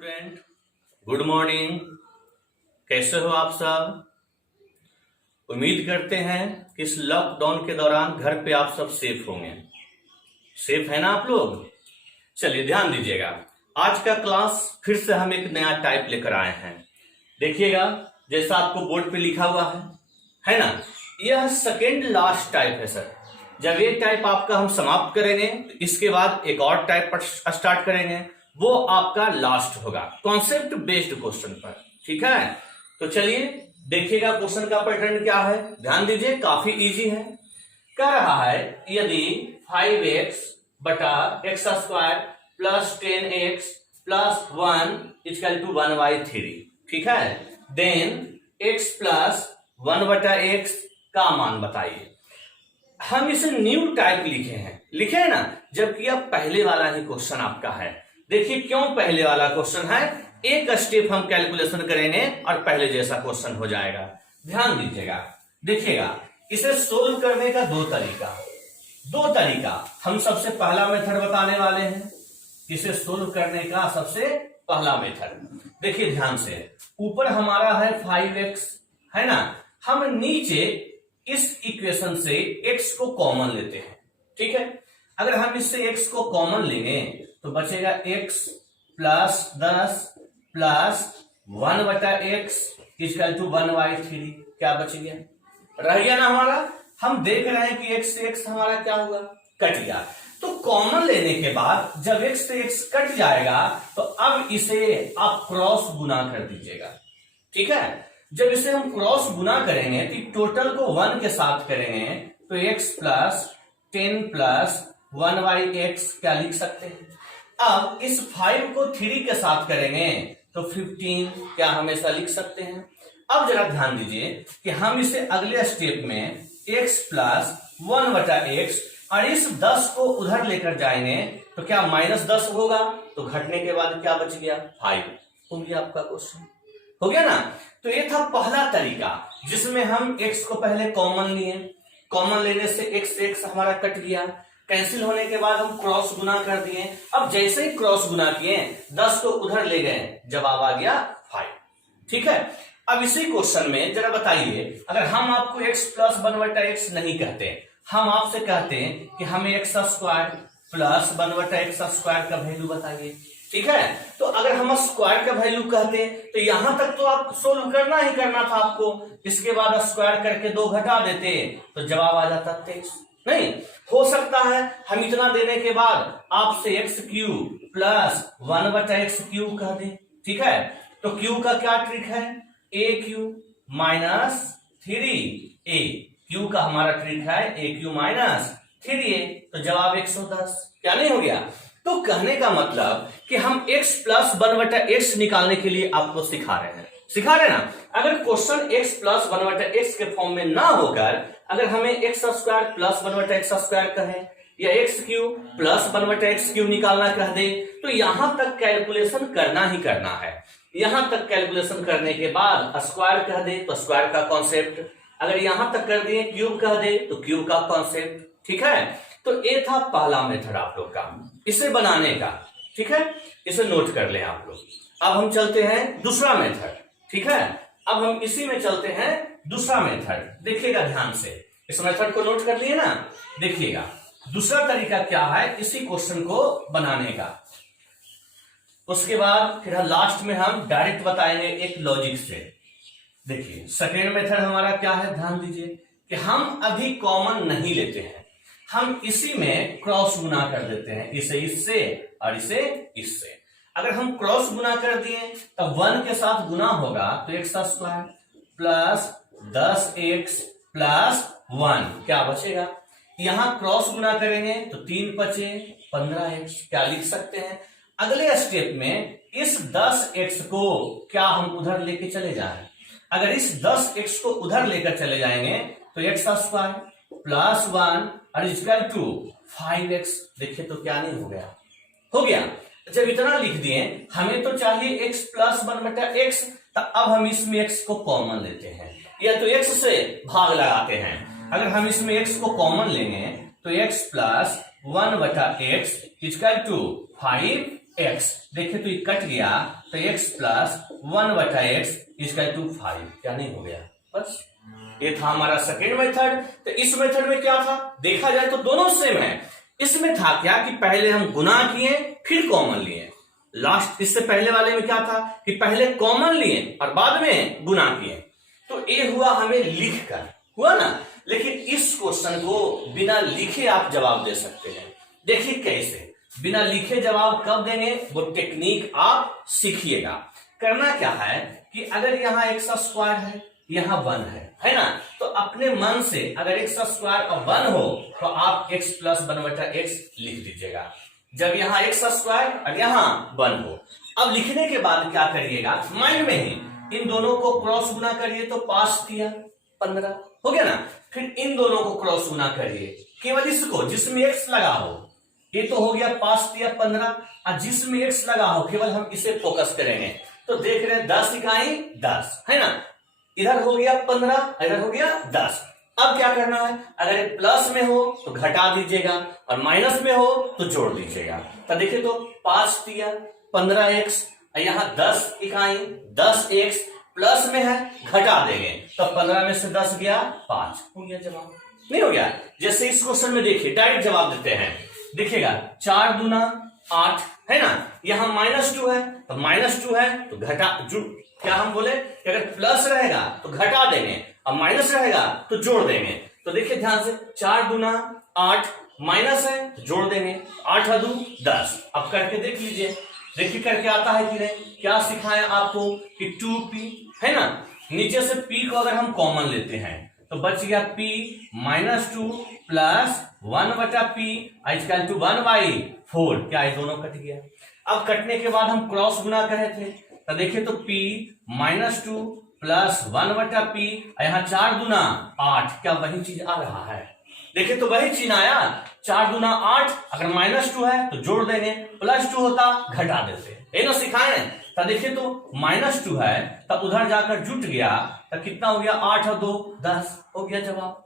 Student, good morning. कैसे हो आप सब? उम्मीद करते हैं कि इस लॉकडाउन के दौरान घर पे आप सब सेफ होंगे। सेफ है ना आप लोग? चलिए ध्यान दीजिएगा, आज का क्लास फिर से हम एक नया टाइप लेकर आए हैं। देखिएगा, जैसा आपको बोर्ड पे लिखा हुआ है ना, यह सेकेंड लास्ट टाइप है सर। जब ये टाइप आपका हम समाप्त करेंगे तो इसके बाद एक और टाइप पर स्टार्ट करेंगे, वो आपका लास्ट होगा कॉन्सेप्ट बेस्ड क्वेश्चन पर। ठीक है, तो चलिए देखिएगा क्वेश्चन का पैटर्न क्या है। ध्यान दीजिए, काफी इजी है। कह रहा है यदि 5x बटा x square plus 10x plus 1 equal to 1/3, ठीक है, देन x प्लस 1 बटा एक्स का मान बताइए। हम इसे न्यू टाइप लिखे हैं ना, जबकि अब पहले वाला ही क्वेश्चन आपका है। देखिए क्यों पहले वाला क्वेश्चन है, एक स्टेप हम कैलकुलेशन करेंगे और पहले जैसा क्वेश्चन हो जाएगा। ध्यान दीजिएगा, देखिएगा इसे सोल्व करने का दो तरीका हम सबसे पहला मेथड बताने वाले हैं। इसे सोल्व करने का सबसे पहला मेथड देखिए ध्यान से, ऊपर हमारा है 5x, है ना, हम नीचे इस इक्वेशन से x को कॉमन लेते हैं। ठीक है, अगर हम इससे x को कॉमन लेंगे तो बचेगा x प्लस 10 प्लस 1 बटा एक्स इक्वल टू 1/3। क्या बच गया? रह गया ना हमारा। हम देख रहे हैं कि x से x हमारा क्या हुआ, कट गया। तो कॉमन लेने के बाद जब x से x कट जाएगा तो अब इसे आप क्रॉस गुना कर दीजिएगा। ठीक है, जब इसे हम क्रॉस गुना करेंगे तो टोटल को 1 के साथ करेंगे तो x प्लस 10 प्लस 1/x क्या लिख सकते हैं। अब इस 5 को 3 के साथ करेंगे तो 15 क्या हमेशा लिख सकते हैं। अब जरा ध्यान दीजिए कि हम इसे अगले स्टेप में x प्लस 1 बटा एक्स और इस 10 को उधर लेकर जाएंगे तो क्या -10 होगा, तो घटने के बाद क्या बच गया, 5 हो गया। आपका क्वेश्चन हो गया ना। तो ये था पहला तरीका जिसमें हम x को पहले कॉमन लिए, कॉमन लेने से x हमारा कट गया, कैंसिल होने के बाद हम क्रॉस गुना कर दिए। अब जैसे ही क्रॉस गुना किए 10 को उधर ले गए, जवाब आ गया 5। ठीक है, अब इसी क्वेश्चन में जरा बताइए, अगर हम आपको x प्लस 1 बटा एक्स नहीं कहते, हम आपसे कहते हैं कि हमें एक्स स्क्वायर प्लस 1 बटा एक्स स्क्वायर का वैल्यू बताइए। ठीक है, तो अगर हम स्क्वायर का वैल्यू कहते तो यहां तक तो आप सोल्व करना ही करना था आपको, इसके बाद स्क्वायर करके 2 घटा देते तो जवाब आ जाता 23। नहीं हो सकता है हम इतना देने के बाद आपसे एक्स क्यूब प्लस 1 बटा एक्स क्यूब कह दें। ठीक है, तो क्यूब का क्या ट्रिक है, ए क्यूब माइनस 3a, क्यूब का हमारा ट्रिक है ए क्यूब माइनस 3a, तो जवाब 110। क्या नहीं हो गया? तो कहने का मतलब कि हम x प्लस 1 बटा एक्स निकालने के लिए आपको सिखा रहे हैं ना। अगर क्वेश्चन x प्लस 1 बटा एक्स के फॉर्म में ना होकर अगर हमें एक्स स्क्वायर प्लस 1 बटा एक्स स्क्वायर कहे या एक्स क्यूब प्लस 1 बटा एक्स क्यूब निकालना कह दे, तो यहां तक कैलकुलेशन करना ही करना है। यहां तक कैलकुलेशन करने के बाद स्क्वायर कह दे तो स्क्वायर का कॉन्सेप्ट, अगर यहां तक कर दिए क्यूब कह दे तो क्यूब का कॉन्सेप्ट। ठीक है, तो ये था पहला मेथड आप लोग का इसे बनाने का। ठीक है, इसे नोट कर लें आप लोग। अब हम चलते हैं दूसरा मेथड। ठीक है, अब हम इसी में चलते हैं दूसरा मेथड। देखिएगा ध्यान से, इस मेथड को नोट कर लिए ना। देखिएगा दूसरा तरीका क्या है इसी क्वेश्चन को बनाने का। उसके बाद फिर लास्ट में हम डायरेक्ट बताएंगे एक लॉजिक से। देखिए सेकेंड मेथड हमारा क्या है, ध्यान दीजिए कि हम अभी कॉमन नहीं लेते हैं, हम इसी में क्रॉस गुना कर देते हैं, इसे इससे और इसे इससे। अगर हम क्रॉस गुना कर दिए तो 1 के साथ गुना होगा तो x square plus 10x plus 1 क्या बचेगा। यहां क्रॉस गुना करेंगे तो 3 बचे 15x, क्या लिख सकते हैं। अगले स्टेप में इस 10x को क्या हम उधर लेके चले जाएं, अगर इस 10x को उधर लेकर चले जाएंगे तो एक्स स्क्वायर प्लस 1 और इक्वल टू 5x। देखिए तो क्या नहीं हो गया। जब इतना लिख दिए, हमें तो चाहिए x प्लस 1 बटा एक्स, तो अब हम इसमें x को कॉमन लेते हैं या तो x से भाग लगाते हैं। अगर हम इसमें x को कॉमन लेंगे तो x प्लस 1 बटा एक्स इक्वल टू 5x। देखिए तो ये कट गया तो x plus 1/x equal to 5। क्या नहीं हो गया? बस ये था हमारा सेकेंड मेथड। तो इस मेथड में क्या था, देखा जाए तो दोनों सेम है। इसमें था क्या कि पहले हम गुना किए फिर कॉमन लिए। लास्ट इससे पहले वाले में क्या था कि पहले कॉमन लिए और बाद में गुना किए। तो ये हुआ हमें लिख कर, हुआ ना। लेकिन इस क्वेश्चन को बिना लिखे आप जवाब दे सकते हैं। देखिए कैसे बिना लिखे जवाब कब देंगे, वो टेक्निक आप सीखिएगा। करना क्या है कि अगर यहाँ x स्क्वायर है, यहाँ 1 है ना, तो अपने मन से अगर x स्क्वायर और 1 हो तो आप x प्लस 1/x लिख दीजिएगा। जब यहाँ x स्क्वायर और यहाँ 1 हो, अब लिखने के बाद क्या करिएगा, माइंड में ही इन दोनों को क्रॉस गुना करिए तो पास दिया 15 हो गया ना। फिर इन दोनों को क्रॉस गुना करिए, केवल इसको जिसमें x लगा हो, ये तो हो गया पास दिया 15, और जिसमें x लगा हो केवल हम इसे फोकस करेंगे। तो देख रहे हैं 10 इकाई 10 है ना, इधर हो गया 15, इधर हो गया 10। अब क्या करना है, अगर प्लस में हो तो घटा दीजिएगा और माइनस में हो तो जोड़ दीजिएगा। तो देखिए तो पास दिया 15x, यहाँ 10 इकाई 10x, प्लस में है घटा देंगे तो 15 में से 10 गया 5, हो गया जवाब। नहीं हो गया? जैसे इस क्वेश्चन में देखिए डायरेक्ट जवाब देते हैं, देखिएगा 4 दूना 8 है ना, यहाँ -2 है तो -2 है तो घटा क्या हम बोले कि अगर प्लस रहेगा तो घटा देंगे और माइनस रहेगा तो जोड़ देंगे। तो देखिए ध्यान से 4 दूना 8, माइनस है तो जोड़ देंगे, 8 × 2 10। अब करके देख लीजिए, देखिए करके आता है कि नहीं। क्या सिखाया आपको कि 2p है ना, नीचे से p को अगर हम कॉमन लेते हैं तो बच गया p -2 plus 1/p equal to 1/4। क्या ये दोनों कट गया? अब कटने के बाद हम क्रॉस गुना कर रहे थे तो देखिए तो p -2 प्लस 1/p, यहाँ 4 दूना 8, क्या वही चीज आ रहा है? देखिए तो वही चीज आया, 4 दूना 8, अगर -2 है तो जोड़ देंगे, +2 होता घटा देते, ये ना सिखाए। तो देखिए तो -2 है तब उधर जाकर जुट गया तो कितना हो गया, 8 और 2 10, हो गया जवाब।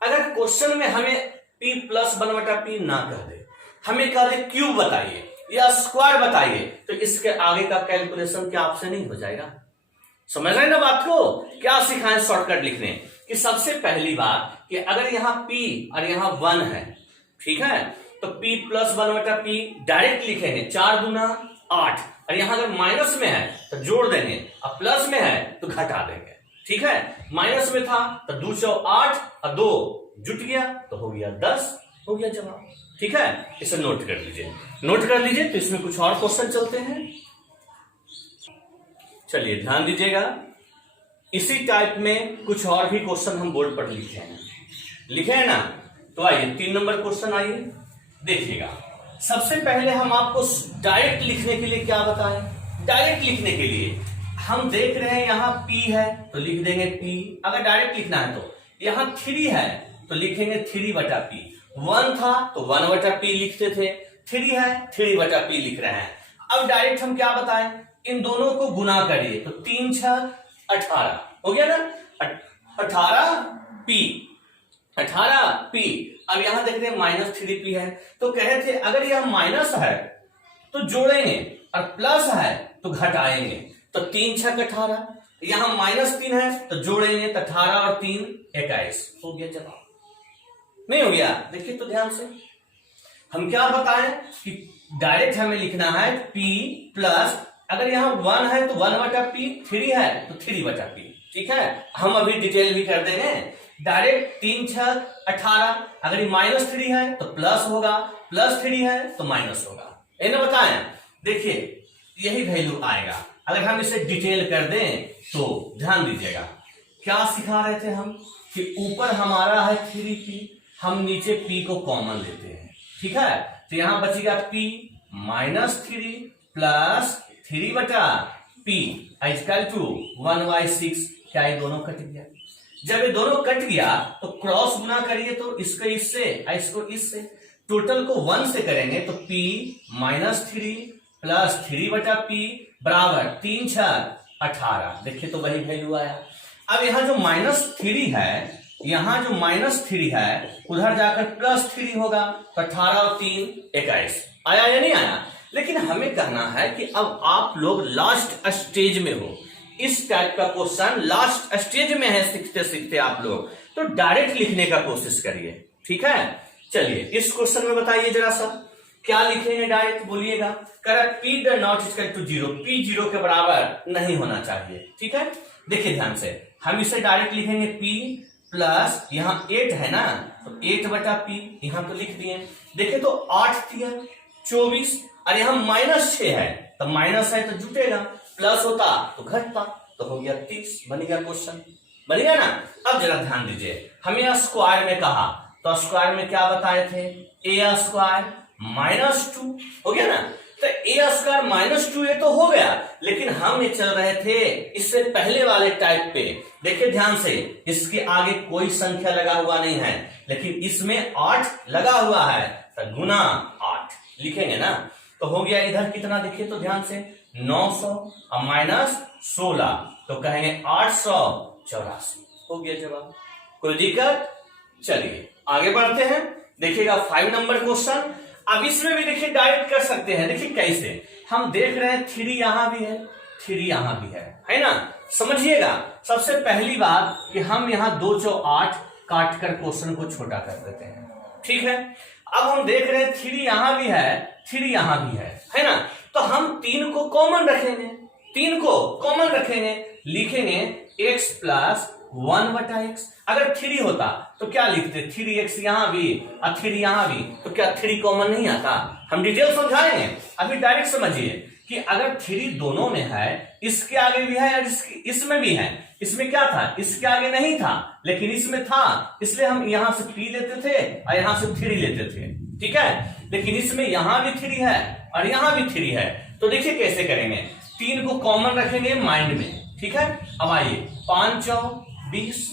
अगर क्वेश्चन में हमें p प्लस 1/p ना कह दे, हमें कह दे क्यूब बताइए या स्क्वायर बताइए, तो इसके आगे का कैलकुलेशन क्या आपसे नहीं हो जाएगा? समझ रहे ना बात को? क्या सिखाएं शॉर्टकट लिखने कि सबसे पहली बात कि अगर यहाँ p और यहाँ 1 है, ठीक है, तो p प्लस 1/p डायरेक्ट लिखेंगे, 4 दूना 8, और यहाँ अगर माइनस में है तो जोड़ देंगे और प्लस में है तो घटा देंगे। ठीक है, माइनस में था तो 2 × 8 और 2 जुट गया तो हो गया 10, हो गया जवाब। ठीक है, इसे नोट कर लीजिए, नोट कर लीजिए। तो इसमें कुछ और क्वेश्चन चलते हैं, चलिए ध्यान दीजिएगा। इसी टाइप में कुछ और भी क्वेश्चन हम बोर्ड पर लिखे हैं ना। तो आइए 3 नंबर क्वेश्चन आइए देखिएगा। सबसे पहले हम आपको डायरेक्ट लिखने के लिए क्या बताएं, डायरेक्ट लिखने के लिए हम देख रहे हैं यहाँ p है तो लिख देंगे p, अगर डायरेक्ट लिखना है तो यहाँ 3 है तो लिखेंगे 3/p, 1 था तो 1/p लिखते थे, 3 है 3/p लिख रहे हैं। अब डायरेक्ट हम क्या बताएं, इन दोनों को गुना करिए तो 3 × 6 18 हो गया ना, 18p 18p। अब यहां देख रहे हैं -3p है तो कहे थे अगर यह माइनस है तो जोड़ेंगे और प्लस है तो घटाएंगे। तो 3 × 6 = 18, यहां -3 है तो जोड़ेंगे तो 18 और 3 21, हो गया जवाब। नहीं हो गया? देखिए तो ध्यान से हम क्या बताएं कि डायरेक्ट हमें लिखना है p प्लस, अगर यहाँ 1 है तो 1/p, 3 है तो 3/p। ठीक है, हम अभी डिटेल भी कर देंगे। डायरेक्ट 3 × 6 = 18, अगर ये -3 है तो प्लस होगा, +3 है तो माइनस होगा, ये ना बताएं। देखिए यही वैल्यू आएगा। अगर हम इसे डिटेल कर दें तो ध्यान दीजिएगा, क्या सिखा रहे थे हम कि ऊपर हमारा है 3p, हम नीचे p को कॉमन लेते हैं। ठीक है, तो यहां बचेगा p -3 plus 3/p equal to 1/6। क्या ये दोनों कट गया? जब ये दोनों कट गया तो क्रॉस गुना करिए तो इसको इससे इसको इससे, टोटल को 1 से करेंगे तो p -3 प्लस 3/p बराबर 3 × 6 = 18। देखिए तो वही वैल्यू आया। अब यहाँ जो -3 है, यहाँ जो -3 है उधर जाकर +3 होगा तो 18 और 3 21 आया या नहीं आया? लेकिन हमें कहना है कि अब आप लोग लास्ट स्टेज में हो, इस टाइप का क्वेश्चन लास्ट स्टेज में है सीखते सीखते आप लोग, तो डायरेक्ट लिखने का कोशिश करिए, ठीक है। चलिए इस क्वेश्चन में बताइए जरा सा क्या लिखेंगे, डायरेक्ट बोलिएगा। कह रहा p the not equal to 0, p 0 के बराबर नहीं होना चाहिए, ठीक है। देखिए ध्यान से, हम इसे डायरेक्ट लिखेंगे पी प्लस यहाँ 8 है ना, तो 8 बटा पी यहां तो लिख दिए। देखिए तो 8 दिया 24 और यहाँ -6 है, तो माइनस है तो जुटेगा, प्लस होता तो घटता, तो हो गया 30। बन गया क्वेश्चन, बन गया ना। अब जरा ध्यान दीजिए, हमें स्क्वायर में कहा, तो स्क्वायर में क्या बताए थे, ए स्क्वायर -2 हो गया ना। तो ए स्क्वायर -2 ये तो हो गया, लेकिन हम ये चल रहे थे इससे पहले वाले टाइप पे। देखिए ध्यान से, इसके आगे कोई संख्या लगा हुआ नहीं है, लेकिन इसमें 8 लगा हुआ है, तो गुना 8 लिखेंगे ना। तो हो गया इधर कितना, देखिए तो ध्यान से 900 और -16, तो कहेंगे 884 हो गया जवाब। कोई दिक्कत? चलिए आगे बढ़ते हैं, देखिएगा 5 नंबर क्वेश्चन। अब इसमें भी देखिए डायरेक्ट कर सकते हैं। देखिए कैसे, हम देख रहे हैं 3 यहां भी है, 3 यहां भी है ना। समझिएगा सबसे पहली बात कि हम यहां 2 चौ 8 काट कर क्वेश्चन को छोटा कर देते हैं, ठीक है। अब हम देख रहे हैं 3 यहां भी है, 3 यहां भी है ना। तो हम 3 को कॉमन रखेंगे, 3 को कॉमन रखेंगे, लिखेंगे x प्लस 1 बटा एक्स। अगर 3 होता तो क्या लिखते, 3x यहां भी और 3 यहां भी, तो क्या 3 कॉमन नहीं आता। हम डिटेल समझाएंगे, अभी डायरेक्ट समझिए कि अगर 3 दोनों में है, इसके आगे भी है और इसमें भी है। इसमें क्या था, इसके आगे नहीं था, लेकिन इसमें था, इसलिए हम यहां से p लेते थे और यहां से 3 लेते थे, ठीक है। लेकिन इसमें यहां भी 3 है और यहां भी 3 है, तो देखिए कैसे करेंगे, 3 को कॉमन रखेंगे माइंड में, ठीक है। अब आइए 5 चौ 20,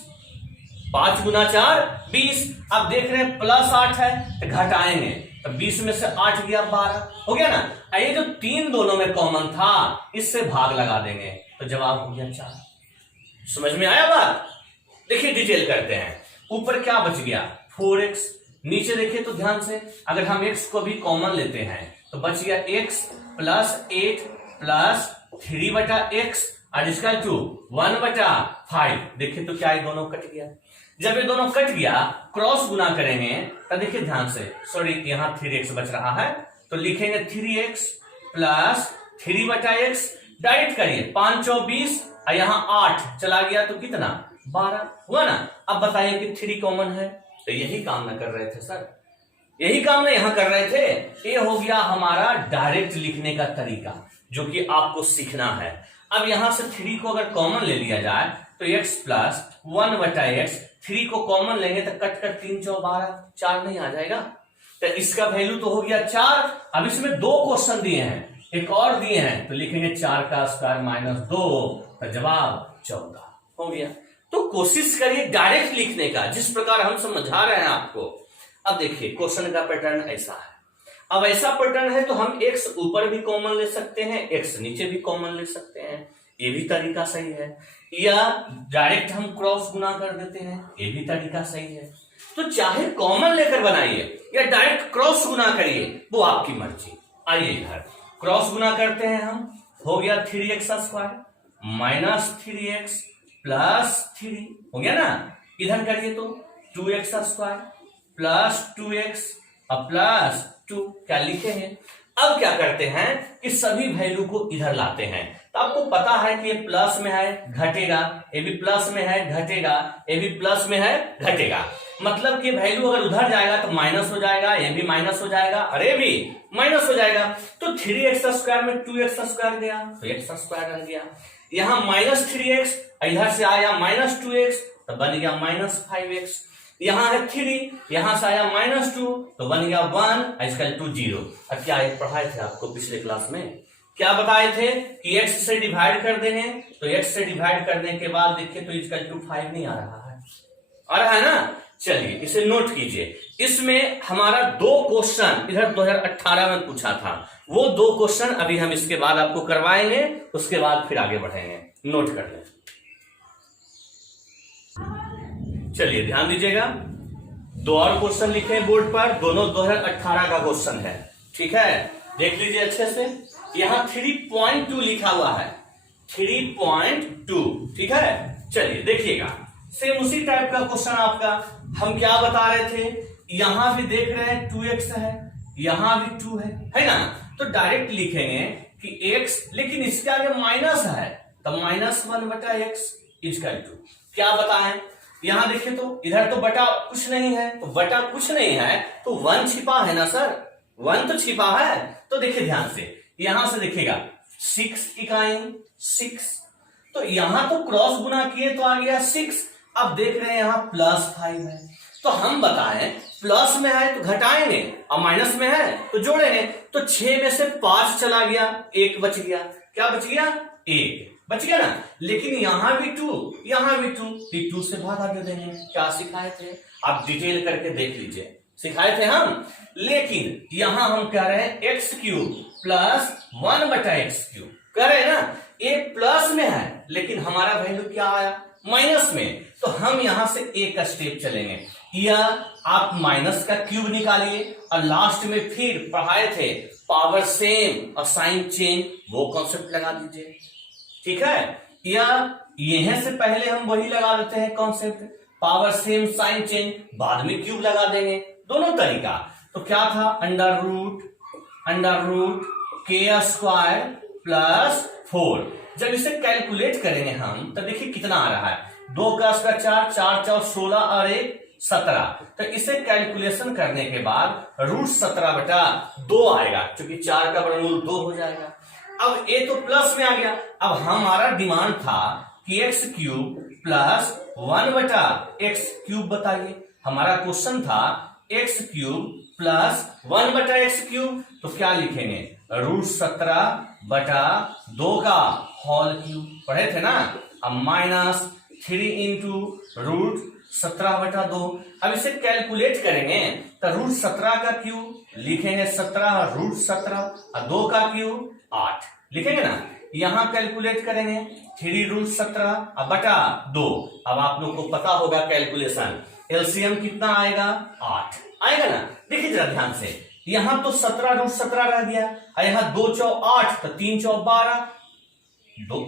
5 गुना 4 20। अब देख रहे हैं +8 है तो घटाएंगे, तो 20 में से 8 गया 12 हो गया ना। ये जो 3 दोनों में कॉमन था, इससे भाग लगा देंगे, तो जवाब हो गया 4। समझ में आया बात? देखिए डिटेल करते हैं। ऊपर क्या बच गया 4x, नीचे देखिए तो ध्यान से, अगर हम x को भी कॉमन लेते हैं तो बच गया x प्लस 8 प्लस 3 बटा x और इसका 1 बटा 5। देखिए तो क्या ये दोनों कट गया। जब ये दोनों कट गया, क्रॉस गुना करेंगे तो देखिए ध्यान से, सॉरी यहाँ 3x बच रहा है, तो लिखेंगे 3x प्लस 3 बटा x। डायरेक्ट करिए, 5 चौ 20 और यहाँ 8 चला गया तो कितना 12 हुआ ना। अब बताइए कि 3 कॉमन है, तो यही काम ना कर रहे थे सर, यही काम ना यहाँ कर रहे थे। ये हो गया हमारा डायरेक्ट लिखने का तरीका, जो कि आपको सीखना है। अब यहां से 3 को अगर कॉमन ले लिया जाए तो x प्लस 1 बटा एक्स, 3 को कॉमन लेंगे तो कट कर 3 चौ 12, 4 नहीं आ जाएगा, तो इसका वैल्यू तो हो गया 4। अब इसमें 2 क्वेश्चन दिए हैं, एक और दिए हैं, तो लिखेंगे 4 का स्क्वायर -2, तो जवाब 14 हो गया। तो कोशिश करिए डायरेक्ट लिखने का, जिस प्रकार हम समझा रहे हैं आपको। अब देखिए क्वेश्चन का पैटर्न ऐसा है। अब ऐसा पैटर्न है तो हम x ऊपर भी कॉमन ले सकते हैं, x नीचे भी कॉमन ले सकते हैं, ये भी तरीका सही है। या डायरेक्ट हम क्रॉस गुना कर देते हैं, ये भी तरीका सही है। तो चाहे कॉमन लेकर बनाइए या डायरेक्ट क्रॉस गुना करिए, वो आपकी मर्जी। आइए इधर क्रॉस गुना करते हैं हम, हो गया 3x square minus 3x plus 3 हो गया ना। इधर करिए तो 2x स्क्वायर प्लस 2x और प्लस 2, क्या लिखेंगे। अब क्या करते हैं कि सभी वैल्यू को इधर लाते हैं, तो आपको पता है कि ये प्लस में है घटेगा, ये भी प्लस में है घटेगा, ये भी प्लस में है घटेगा। मतलब कि वैल्यू अगर उधर जाएगा तो माइनस हो जाएगा, ये भी माइनस हो जाएगा और ये भी माइनस हो जाएगा। तो 3x स्क्वायर में 2x स्क्वायर गया तो x स्क्वायर रह गया। यहाँ -3x, इधर से आया -2x तो बन गया -5x। यहाँ है 3, यहां से आया -2 तो बन गया 1, इसका 2 0। अब क्या ये पढ़ाए थे आपको पिछले क्लास में, क्या बताए थे कि x से डिवाइड कर देंगे, तो x से डिवाइड करने के बाद देखिए तो इसका 5 नहीं आ रहा है, आ रहा है ना। चलिए इसे नोट कीजिए। इसमें हमारा 2 क्वेश्चन इधर 2018 में पूछा था, वो 2 क्वेश्चन अभी हम इसके बाद आपको करवाएंगे, उसके बाद फिर आगे बढ़ेंगे। नोट कर लें। चलिए ध्यान दीजिएगा, 2 और क्वेश्चन लिखे बोर्ड पर, दोनों 2018 का क्वेश्चन है, ठीक है। देख लीजिए अच्छे से, यहाँ 3.2 लिखा हुआ है, 3.2, ठीक है। चलिए देखिएगा, सेम उसी टाइप का क्वेश्चन आपका, हम क्या बता रहे थे, यहां भी देख रहे हैं 2x है, यहां भी 2 है ना, तो डायरेक्ट लिखेंगे कि x, लेकिन इसके आगे माइनस है, तो -1/x इक्वल टू क्या बताएं, यहां देखिए तो इधर तो बटा कुछ नहीं है, तो बटा कुछ नहीं है तो 1 छिपा है ना सर, 1 तो छिपा है। तो देखिए ध्यान से, यहां से देखिएगा 6 इकाई 6, तो यहां तो क्रॉस गुना किए तो आ गया 6, अब देख रहे हैं यहां +5 है, तो हम बताएं प्लस में है तो घटाएंगे और माइनस में है तो जोड़ेंगे, तो 6 में से 5 चला गया, 1 बच गया, क्या बच गया, 1 बच गया ना। लेकिन यहां भी 2, यहां भी 2, 2 से भाग आगे देंगे, क्या सिखाए थे, आप डिटेल करके देख लीजिए, सिखाए थे हम। लेकिन यहां हम कह रहे हैं x³ प्लस 1/x³ कह रहे हैं ना, ये प्लस में है लेकिन हमारा वैल्यू क्या आया, माइनस में, तो हम यहां से एक स्टेप चलेंगे, या आप माइनस का क्यूब निकालिए और लास्ट में फिर पढ़ाए थे पावर सेम और साइन चेंज, वो कॉन्सेप्ट लगा दीजिए, ठीक है। या यहां से पहले हम वही लगा देते हैं concept, power same sign change, बाद में क्यूब लगा देंगे, दोनों तरीका। तो क्या था, अंडर रूट k² प्लस 4, जब इसे कैलकुलेट करेंगे हम तो देखिए कितना आ रहा है, 2 का स्क्वायर 4, 4 4 16 और 1 17, तो इसे कैलकुलेशन करने के बाद √17/2 आएगा, क्योंकि 4 का वर्गमूल 2 हो जाएगा। अब ए तो प्लस में आ गया, अब हमारा डिमांड था कि x³ प्लस 1/x³ बताइए, हमारा क्वेश्चन था x³ प्लस 1/x³, तो क्या लिखेंगे, √17/2 का होल क्यूब, पढ़े थे ना। अब -3 इंटू √17/2, अब इसे कैलकुलेट करेंगे तो √17 का क्यूब लिखेंगे 17, √17 और 2 का क्यूब 8 लिखेंगे ना। यहां कैलकुलेट करेंगे 3√17/2, अब आप लोग को पता होगा कैलकुलेशन, एलसीएम कितना आएगा, 8 आएगा ना। देखिए जरा ध्यान से, यहां तो 17√17 रह गया और यहाँ 2 चौक 8 तो 3 चौक 12,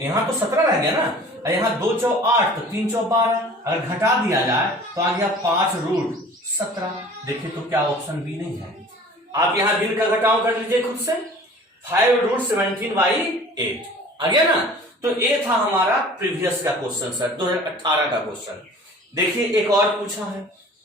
यहां तो 17 रह गया ना, और यहाँ 2 चौक 8 तो 3 चौक 12, अगर घटा दिया जाए तो आ गया 5√17। देखिए तो क्या ऑप्शन बी नहीं है, आप यहां दिन का घटाव कर लीजिए खुद से, 5√17/8 आ गया ना। तो ये था हमारा प्रीवियस का क्वेश्चन सर, 2018 का क्वेश्चन। देखिए एक और पूछा है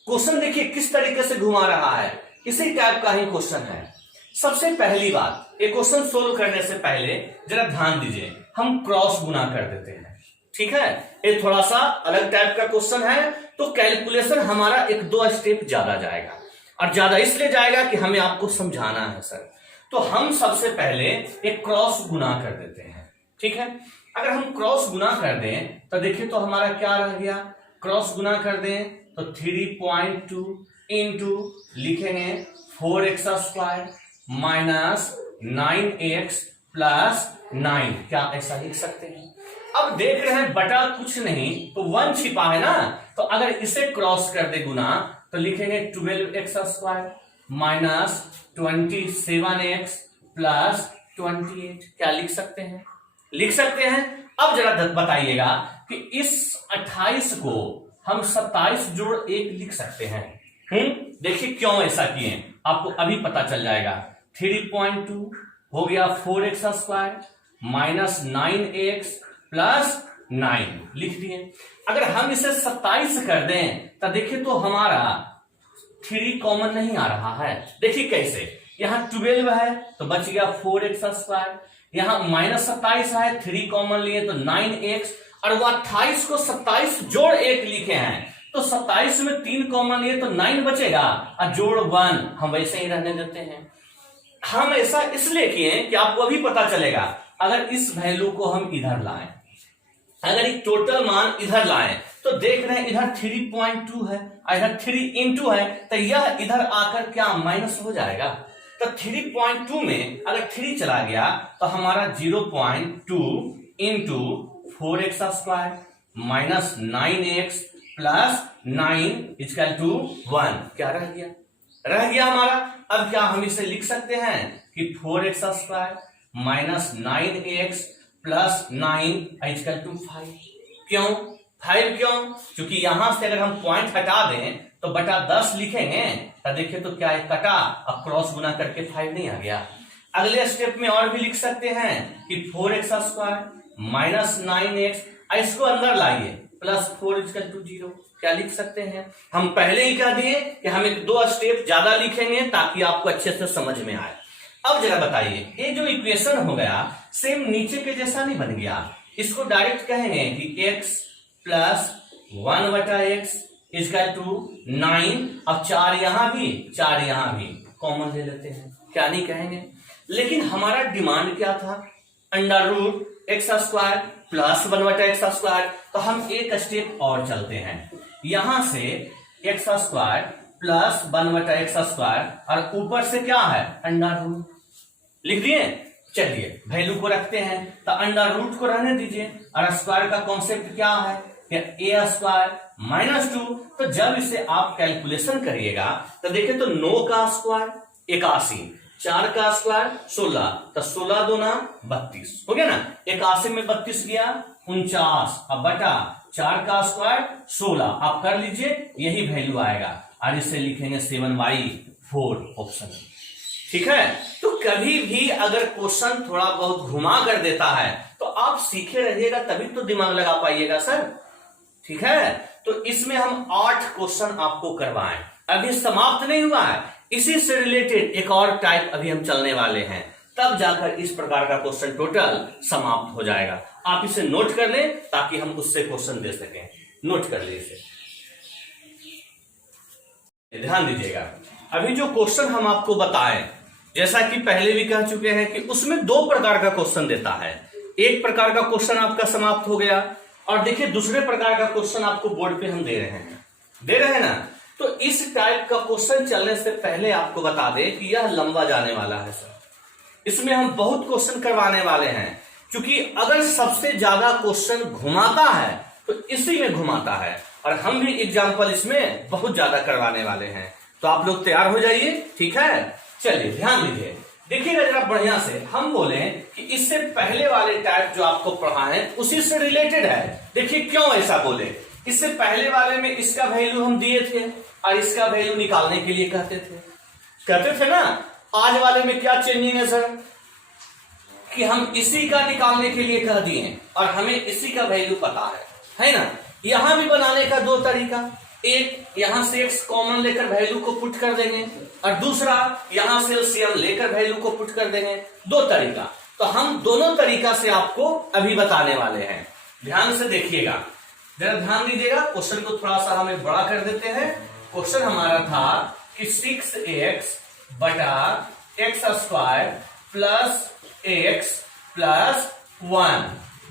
क्वेश्चन, देखिए किस तरीके से घुमा रहा है, इसी टाइप का ही क्वेश्चन है। सबसे पहली बात, एक क्वेश्चन सोल्व करने से पहले जरा ध्यान दीजिए, हम क्रॉस गुना कर देते हैं, ठीक है। ये थोड़ा सा अलग टाइप का क्वेश्चन है, तो कैलकुलेशन हमारा 1-2 स्टेप ज्यादा जाएगा, और ज्यादा इसलिए जाएगा कि हमें आपको समझाना है सर। तो हम सबसे पहले एक क्रॉस गुना कर देते हैं, ठीक है। अगर हम क्रॉस गुना कर दें तो देखिए तो हमारा क्या रह गया, क्रॉस गुना कर दें तो 3.2 इंटू लिखेंगे 4x² माइनस 9x प्लस 9, क्या ऐसा लिख सकते हैं। अब देख रहे हैं बटा कुछ नहीं तो 1 छिपा है ना, तो अगर इसे क्रॉस कर दे गुना तो लिखेंगे 12x² माइनस 27x प्लस 28, क्या लिख सकते हैं, लिख सकते हैं। अब जरा बताइएगा कि इस 28 को हम 27+1 लिख सकते हैं। देखिए क्यों ऐसा किए, आपको अभी पता चल जाएगा। 3.2 हो गया 4x² माइनस 9x प्लस 9 लिख दिए। अगर हम इसे 27 कर दें तो देखिए तो हमारा 3 कॉमन नहीं आ रहा है, देखिए कैसे, यहां 12 है तो बच गया 4x², यहां -27 है 3 कॉमन लिए तो 9x, और वो 28 को 27 जोड़ 1 लिखे हैं तो 27 में 3 कॉमन लिए तो 9 बचेगा, और जोड़ 1 हम वैसे ही रहने देते हैं। हम ऐसा इसलिए किए कि आपको अभी पता चलेगा, अगर इस वैल्यू को हम इधर लाएं, अगर एक टोटल मान इधर लाएं तो देख रहे हैं इधर 3.2 है और इधर 3 इंटू है, तो यह इधर आकर क्या माइनस हो जाएगा। तो 3.2 में अगर 3 चला गया तो हमारा 0.2 into 4x² minus 9x plus 9 equal to 1, क्या रह गया, रह गया हमारा। अब क्या हम इसे लिख सकते हैं कि 4x² minus 9x plus 9 equal to 5। क्यों 5? क्यों? क्योंकि यहां से अगर हम पॉइंट हटा दें तो बटा 10 लिखेंगे तो देखिए तो क्या है, कटा, अब क्रॉस गुना करके 5 नहीं आ गया। अगले स्टेप में और भी लिख सकते हैं कि 4x² माइनस 9x, इसको अंदर लाइए, प्लस 4 इक्वल टू 0। क्या लिख सकते हैं? हम पहले ही कह दिए कि हम एक 2 स्टेप ज्यादा लिखेंगे ताकि आपको अच्छे से समझ में आए। अब जरा बताइए, ये जो इक्वेशन हो गया सेम नीचे के जैसा नहीं बन गया? इसको डायरेक्ट कहेंगे कि x plus 1/x equal to 9। अब 4 यहां भी 4 यहां भी कॉमन ले लेते हैं, क्या नहीं कहेंगे? लेकिन हमारा डिमांड क्या था? √x² plus 1/x²। तो हम एक स्टेप और चलते हैं, यहां से x² प्लस 1/x² और ऊपर से क्या है, √ लिख दिए। चलिए वैल्यू को रखते हैं, तो √ को रहने दीजिए, और स्क्वायर का कॉन्सेप्ट क्या है, a² माइनस 2। तो जब इसे आप कैलकुलेशन करिएगा तो देखिए तो 9 का स्क्वायर 81, 4 का स्क्वायर 16, तो 16 दूना 32 हो गया ना। 81 में 32 गया 49, अब बटा 4 का स्क्वायर 16, आप कर लीजिए, यही वैल्यू आएगा, और इसे लिखेंगे 7/4 ऑप्शन। ठीक है, तो कभी भी अगर क्वेश्चन थोड़ा बहुत घुमा कर देता है तो आप सीखे रहिएगा, तभी तो दिमाग लगा पाइएगा सर। ठीक है, तो इसमें हम 8 क्वेश्चन आपको करवाएं, अभी समाप्त नहीं हुआ है, इसी से रिलेटेड एक और टाइप अभी हम चलने वाले हैं, तब जाकर इस प्रकार का क्वेश्चन टोटल समाप्त हो जाएगा। आप इसे नोट कर लें ताकि हम उससे क्वेश्चन दे सकें। नोट कर ले इसे, ध्यान दीजिएगा। अभी जो क्वेश्चन हम आपको बताएं, जैसा कि पहले भी कह चुके हैं कि उसमें 2 प्रकार का क्वेश्चन देता है। एक प्रकार का क्वेश्चन आपका समाप्त हो गया, और देखिए दूसरे प्रकार का क्वेश्चन आपको बोर्ड पे हम दे रहे हैं ना। तो इस टाइप का क्वेश्चन चलने से पहले आपको बता दें कि यह लंबा जाने वाला है सर, इसमें हम बहुत क्वेश्चन करवाने वाले हैं, क्योंकि अगर सबसे ज्यादा क्वेश्चन घुमाता है तो इसी में घुमाता है, और हम भी एग्जाम्पल इसमें बहुत ज्यादा करवाने वाले हैं। तो आप लोग तैयार हो जाइए, ठीक है। चलिए ध्यान दीजिए, देखिएगा जरा बढ़िया से। हम बोले कि इससे पहले वाले टाइप जो आपको पढ़ा है उसी से रिलेटेड है। देखिए क्यों ऐसा बोले, इससे पहले वाले में इसका वैल्यू हम दिए थे और इसका वैल्यू निकालने के लिए कहते थे ना। आज वाले में क्या चेंजिंग है सर, कि हम इसी का निकालने के लिए कह दिए और हमें इसी का वैल्यू पता है ना। यहां भी बनाने का 2 तरीका, एक यहां से x कॉमन लेकर वैल्यू को पुट कर देंगे, और दूसरा यहां से एलसीएम लेकर वैल्यू को पुट कर देंगे। 2 तरीका, तो हम दोनों तरीका से आपको अभी बताने वाले हैं। ध्यान से देखिएगा, जरा ध्यान दीजिएगा। क्वेश्चन को थोड़ा सा हमें बड़ा कर देते हैं। क्वेश्चन हमारा था कि 6x बटा x² plus x plus 1,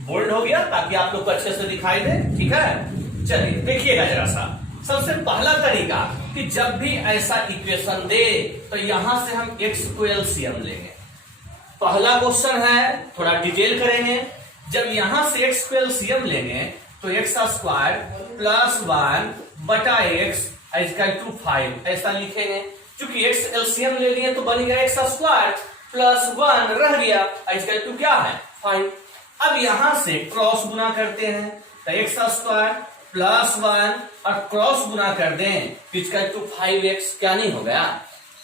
bold हो गया ताकि आप लोग को अच्छे से दिखाई दे। ठीक है, चलिए देखिएगा जरा सा। सबसे पहला तरीका कि जब भी ऐसा इक्वेशन दे तो यहां से हम x को एलसीएम लेंगे। पहला क्वेश्चन है, थोड़ा डिटेल करेंगे। जब यहां से x को एलसीएम लेंगे तो x² प्लस 1 बटा x इक्वल टू 5 ऐसा लिखेंगे। क्योंकि x एलसीएम ले लिए तो बन गया x² प्लस 1 रह गया, इक्वल टू क्या है, 5। अब यहां से क्रॉस गुना करते हैं, तो x² प्लस 1 और क्रॉस गुना कर दें तो इक्वल टू 5x, क्या नहीं हो गया।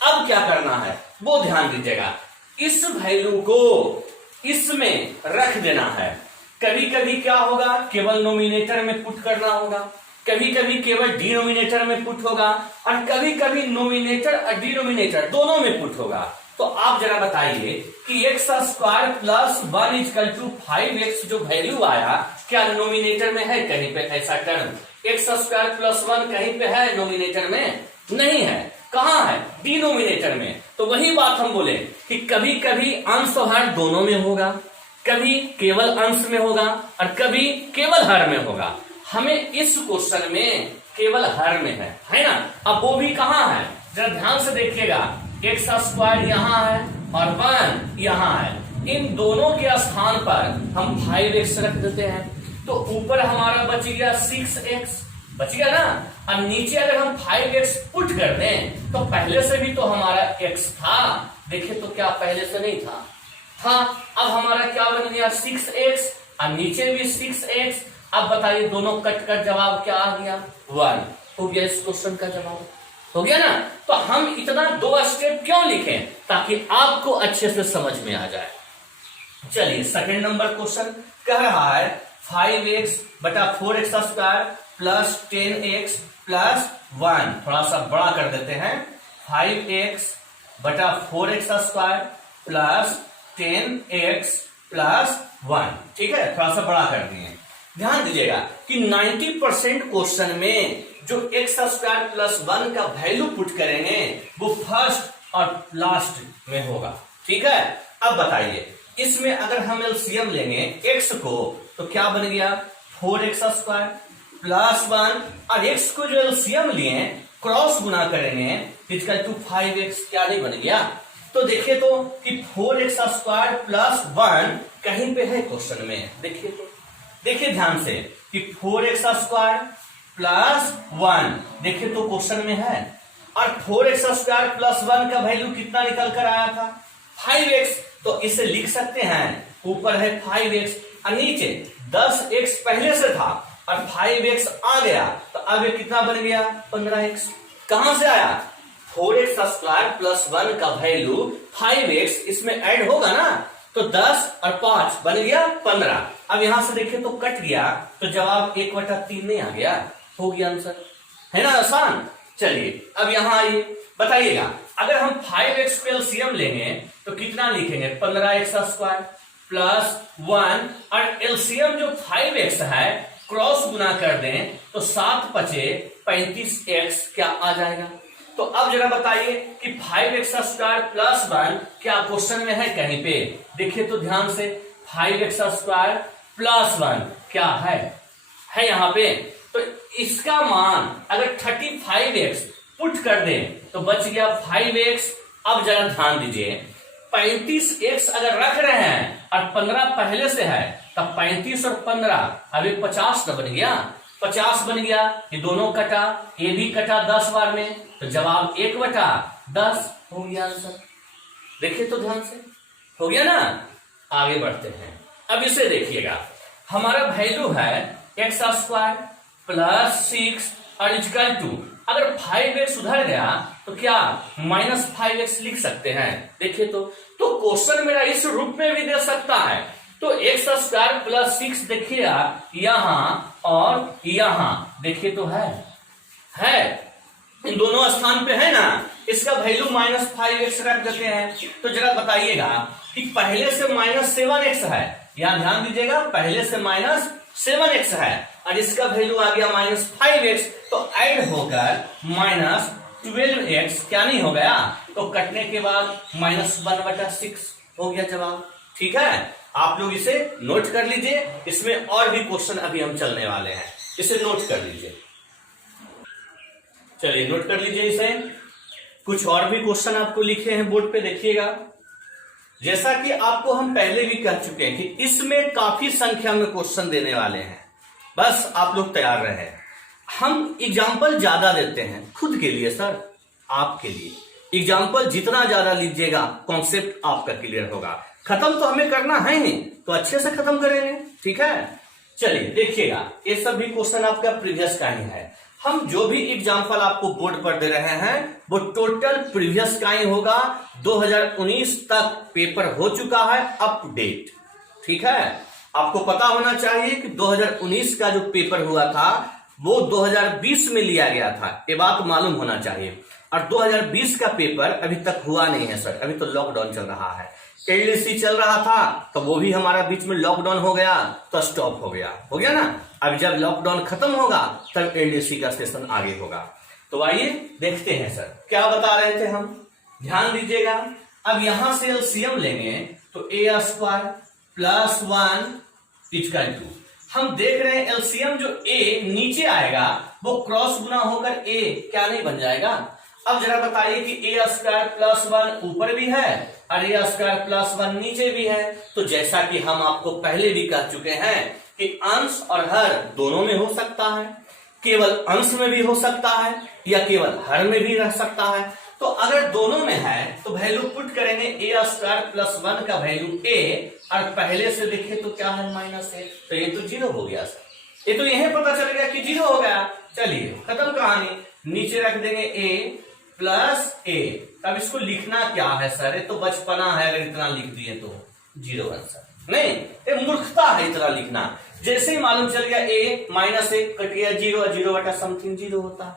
अब क्या करना है वो ध्यान दीजिएगा, इस वैल्यू को इसमें रख देना है। कभी कभी क्या होगा, केवल नोमिनेटर में पुट करना होगा, कभी कभी केवल डिनोमिनेटर में पुट होगा, और कभी कभी नोमिनेटर और डिनोमिनेटर दोनों में पुट होगा। तो आप जरा बताइए कि x² plus 1 equal to 5x जो वैल्यू आया, क्या नोमिनेटर में है कहीं पे ऐसा टर्म? x² प्लस 1 कहीं पे है नोमिनेटर में? नहीं है। कहां है, डिनोमिनेटर में। तो वही बात हम बोले कि कभी कभी अंश और हर दोनों में होगा, कभी केवल अंश में होगा और कभी केवल हर में होगा। हमें इस क्वेश्चन में केवल हर में है ना। अब वो भी कहां है, जरा ध्यान से देखिएगा। x² यहां है और 1 यहां है, इन दोनों के स्थान पर हम 5x रख देते हैं, तो ऊपर हमारा बच गया 6x, बच गया ना। अब नीचे अगर हम 5x पुट कर दें तो पहले से भी तो हमारा x था, देखिए तो क्या पहले से नहीं था? अब हमारा क्या बन गया 6x और नीचे भी 6x। अब बताइए दोनों कट कर जवाब क्या आ गया 1। हो गया इस क्वेश्चन का जवाब, हो गया ना। तो हम इतना 2 स्टेप क्यों लिखें? ताकि आपको अच्छे से समझ में आ जाए। चलिए सेकंड नंबर क्वेश्चन कह रहा है 5x बटा 4x square plus 10x plus 1। थोड़ा सा बड़ा कर देते हैं, 5x बटा 4x square plus 10x plus 1। ठीक है, थोड़ा सा बड़ा कर दिए। ध्यान दीजिएगा कि 90% क्वेश्चन में जो x स्क्वायर प्लस 1 का वैल्यू पुट करेंगे वो फर्स्ट और लास्ट में होगा। ठीक है, अब बताइए इसमें अगर हम एलसीएम लेंगे x को तो क्या बन गया 4x स्क्वायर प्लस 1 और x को जो एलसीएम लिए क्रॉस गुना करेंगे इक्वल टू 5x। क्या नहीं बन गया? तो देखिए तो कि 4x स्क्वायर प्लस 1 कहीं पे है क्वेश्चन में। देखिए तो, देखिए ध्यान से कि 4x स्क्वायर प्लस 1 देखिए तो क्वेश्चन में है, और 4x स्क्वायर प्लस 1 का वैल्यू कितना निकल कर आया था 5x। तो इसे लिख सकते हैं, ऊपर है 5x और नीचे 10x पहले से था और 5x आ गया, तो अब ये कितना बन गया 15x। कहां से आया? 4x स्क्वायर प्लस 1 का वैल्यू 5x इसमें ऐड होगा ना, तो 10 और 5 बन गया 15। अब यहां से देखिए तो कट गया, तो जवाब 1/3 नहीं आ गया, हो गया आंसर, है ना आसान। चलिए अब यहां आइए, बताइएगा अगर हम 5x को एलसीएम लेंगे तो कितना लिखेंगे 15x स्क्वायर प्लस 1 और एलसीएम जो 5x है क्रॉस गुना कर दें तो 7 बचे 35x क्या आ जाएगा। तो अब जरा बताइए कि 5x स्क्वायर प्लस 1 क्या क्वेश्चन में है कहीं पे? देखिए तो ध्यान से 5x स्क्वायर प्लस 1 क्या है यहां पे। तो इसका मान अगर 35x पुट कर दें तो बच गया 5x। अब जरा ध्यान दीजिए 35x अगर रख रहे हैं और 15 पहले से है तब 35 और 15 अभी 50 तो बन गया, 50 बन गया। ये दोनों कटा, ये भी कटा 10 बार में, तो जवाब 1/10 हो गया आंसर। देखिए तो ध्यान से, हो गया ना। आगे बढ़ते हैं, अब इसे देखिएगा हमारा वैल्यू है x स्क्वायर प्लस 6 और इक्वल टू, अगर 5x उधर गया तो क्या -5x लिख सकते हैं। देखिए तो क्वेश्चन मेरा इस रूप में भी दे सकता है, तो x स्क्वायर प्लस 6 देखिएगा यहां और यहां, देखिए तो है इन दोनों स्थान पे है ना, इसका वैल्यू -5x रख देते हैं। तो जरा बताइएगा कि पहले से -7x है, यहां ध्यान दीजिएगा पहले से -7x है और इसका वैल्यू आ गया -5x, तो ऐड होकर -12x क्या नहीं हो गया, तो कटने के बाद -1/6 हो गया जवाब। ठीक है, आप लोग इसे नोट कर लीजिए, इसमें और भी क्वेश्चन अभी हम चलने वाले हैं, इसे नोट कर लीजिए। चलिए नोट कर लीजिए इसे, कुछ और भी क्वेश्चन आपको लिखे हैं बोर्ड पे, देखिएगा। जैसा कि आपको हम पहले भी कह चुके हैं कि इसमें काफी संख्या में क्वेश्चन देने वाले हैं, बस आप लोग तैयार रहे। हम एग्जाम्पल ज्यादा देते हैं खुद के लिए सर, आपके लिए एग्जाम्पल जितना ज्यादा लीजिएगा कॉन्सेप्ट आपका क्लियर होगा। खत्म तो हमें करना है नहीं, तो अच्छे से खत्म करेंगे। ठीक है, चलिए देखिएगा ये सब भी क्वेश्चन आपका प्रीवियस का ही है। हम जो भी एग्जाम्पल आपको बोर्ड पर दे रहे हैं वो टोटल प्रीवियस का ही होगा, 2019 तक पेपर हो चुका है अप टू डेट। ठीक है, आपको पता होना चाहिए कि 2019 का जो पेपर हुआ था वो 2020 में लिया गया था, ये बात मालूम होना चाहिए। और 2020 का पेपर अभी तक हुआ नहीं है सर, अभी तो लॉकडाउन चल रहा है। एलडीसी चल रहा था तो वो भी हमारा बीच में लॉकडाउन हो गया तो स्टॉप हो गया ना। अब जब लॉकडाउन खत्म होगा तब एलडीसी का सेशन आगे होगा। तो आइए देखते हैं सर क्या बता रहे थे हम, ध्यान दीजिएगा। अब यहां से एलसीएम लेंगे तो a square plus 1 equal to, हम देख रहे हैं एलसीएम जो a नीचे आएगा वो क्रॉस गुना होकर a क्या नहीं बन जाएगा। अब जरा बताइए कि a स्क्वायर प्लस 1 ऊपर भी है और a स्क्वायर प्लस 1 नीचे भी है। तो जैसा कि हम आपको पहले भी कह चुके हैं कि अंश और हर दोनों में हो सकता है, केवल अंश में भी हो सकता है या केवल हर में भी रह सकता है। तो अगर दोनों में है तो वैल्यू पुट करेंगे a स्क्वायर प्लस 1 का वैल्यू a, और पहले से देखें तो क्या है माइनस a, तो ये तो जीरो हो गया सर। ये तो यही पता चल गया कि जीरो हो गया। चलिए खत्म कहानी, नीचे रख देंगे a प्लस a। अब इसको लिखना क्या है सर, ये तो बचपना है, अगर इतना लिख दिए तो जीरो आंसर नहीं, ये मूर्खता है इतना लिखना। जैसे ही मालूम चल गया a माइनस a कट गया जीरो, जीरो बटा समथिंग जीरो होता है।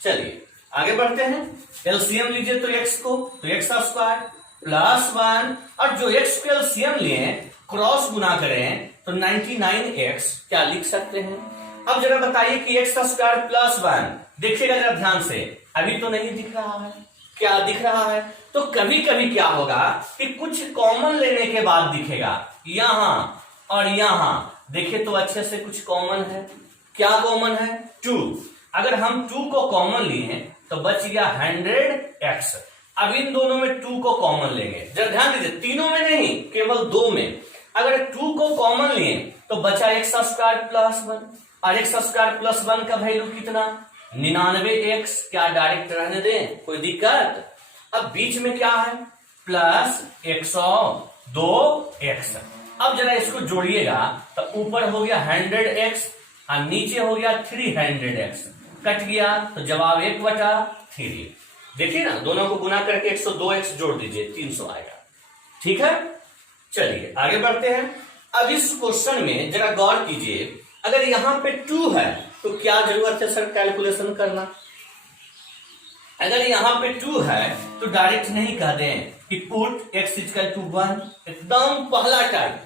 चलिए आगे बढ़ते हैं, एलसीएम लीजिए तो x को, तो x स्क्वायर प्लस 1, और जो x को एलसीएम लिए क्रॉस गुना करें तो 99x क्या लिख सकते हैं। अब जरा बताइए कि x स्क्वायर प्लस 1, देखिएगा जरा ध्यान से, अभी तो नहीं दिख रहा है, क्या दिख रहा है, तो कभी कभी क्या होगा कि कुछ कॉमन लेने के बाद दिखेगा, यहां और यहां देखिए तो अच्छे से कुछ कॉमन है। क्या कॉमन है, 2। अगर हम 2 को कॉमन लिए तो बच गया 100x। अब इन दोनों में 2 को कॉमन लेंगे, जरा ध्यान दीजिए, तीनों में नहीं केवल 2 में। अगर 2 को कॉमन लिए तो बचा x स्क्वायर प्लस 1, और x स्क्वायर प्लस 1 का वैल्यू कितना 99x। क्या डायरेक्ट रहने दें, कोई दिक्कत। अब बीच में क्या है प्लस 102x। अब जरा इसको जोड़िएगा तो ऊपर हो गया 100x और नीचे हो गया 300x, कट गया तो जवाब 1/3। देखिए ना, दोनों को गुना करके 102x जोड़ दीजिए, 300 आएगा। ठीक है, चलिए आगे बढ़ते हैं। अब इस क्वेश्चन में जरा गौर कीजिए, अगर यहां पे 2 है तो क्या जरूरत है सर कैलकुलेशन करना। अगर यहां पे 2 है तो डायरेक्ट नहीं कह दें कि पुट x इक्वल टू 1, एकदम पहला टाइप,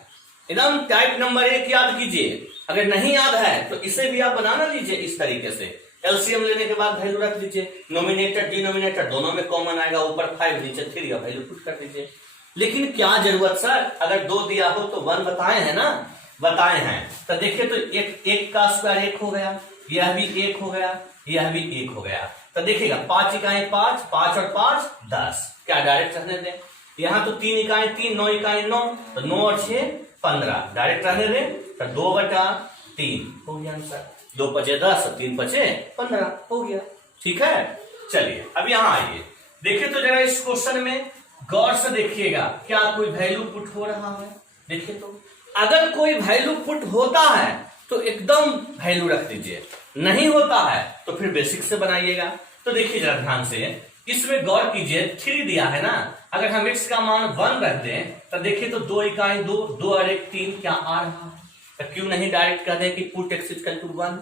एकदम टाइप नंबर 1 याद कीजिए। अगर नहीं याद है तो इसे भी आप बनाना लीजिए इस तरीके से, एलसीएम लेने के बाद वैल्यू रख दीजिए, नोमिनेटर डिनोमिनेटर दोनों में कॉमन आएगा, ऊपर 5 नीचे 3 का वैल्यू पुट कर दीजिए। लेकिन क्या जरूरत सर, अगर 2 दिया हो तो 1 बताए हैं ना, बताए हैं, तो देखिए तो एक का स्क्वायर 1 हो गया, यह भी 1 हो गया, यह भी 1 हो गया। तो देखिएगा 5 इकाई 5, 5 और 5 10, क्या डायरेक्ट रहने दें। यहां तो 3 इकाई 3, 9 इकाई 9, तो 9 और 6 15, डायरेक्ट रहने दें, तो 2/3 हो गया आंसर। 2 पचे 10, 3 पचे 15 हो गया। ठीक है, चलिए अब यहां आइए, देखिए तो जरा इस क्वेश्चन में गौर से देखिएगा, क्या कोई वैल्यू पुट हो रहा है। देखिए तो अगर कोई वैल्यू पुट होता है तो एकदम वैल्यू रख दीजिए, नहीं होता है तो फिर बेसिक से बनाइएगा। तो देखिए जरा ध्यान से, इसमें गौर कीजिए, 3 दिया है ना, अगर हम x का मान 1 रख दें तो देखिए तो 2 इकाई 2, 2 और 1 3, क्या आ रहा है, तो क्यों नहीं डायरेक्ट कह दें कि पुट x इक्वल टू 1।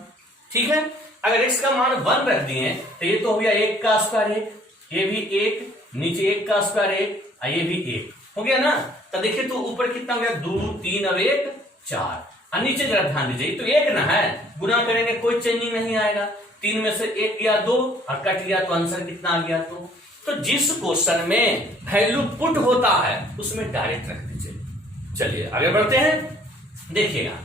ठीक है, अगर x का मान 1 रख दिए तो ये तो हो गया 1 का स्क्वायर 1, ये भी 1, नीचे 1 का स्क्वायर 1, ये भी 1 हो गया ना। तो देखिए तो ऊपर कितना हो गया 2 3 और 1 4, और नीचे जरा ध्यान दीजिए तो 1 ना है, गुना करेंगे कोई चेंजिंग नहीं आएगा, 3 में से 1 गया 2 और कट गया, तो आंसर कितना आ गया 2। तो जिस क्वेश्चन में वैल्यू पुट होता है उसमें डायरेक्ट रख दीजिए। चलिए आगे बढ़ते हैं, देखिएगा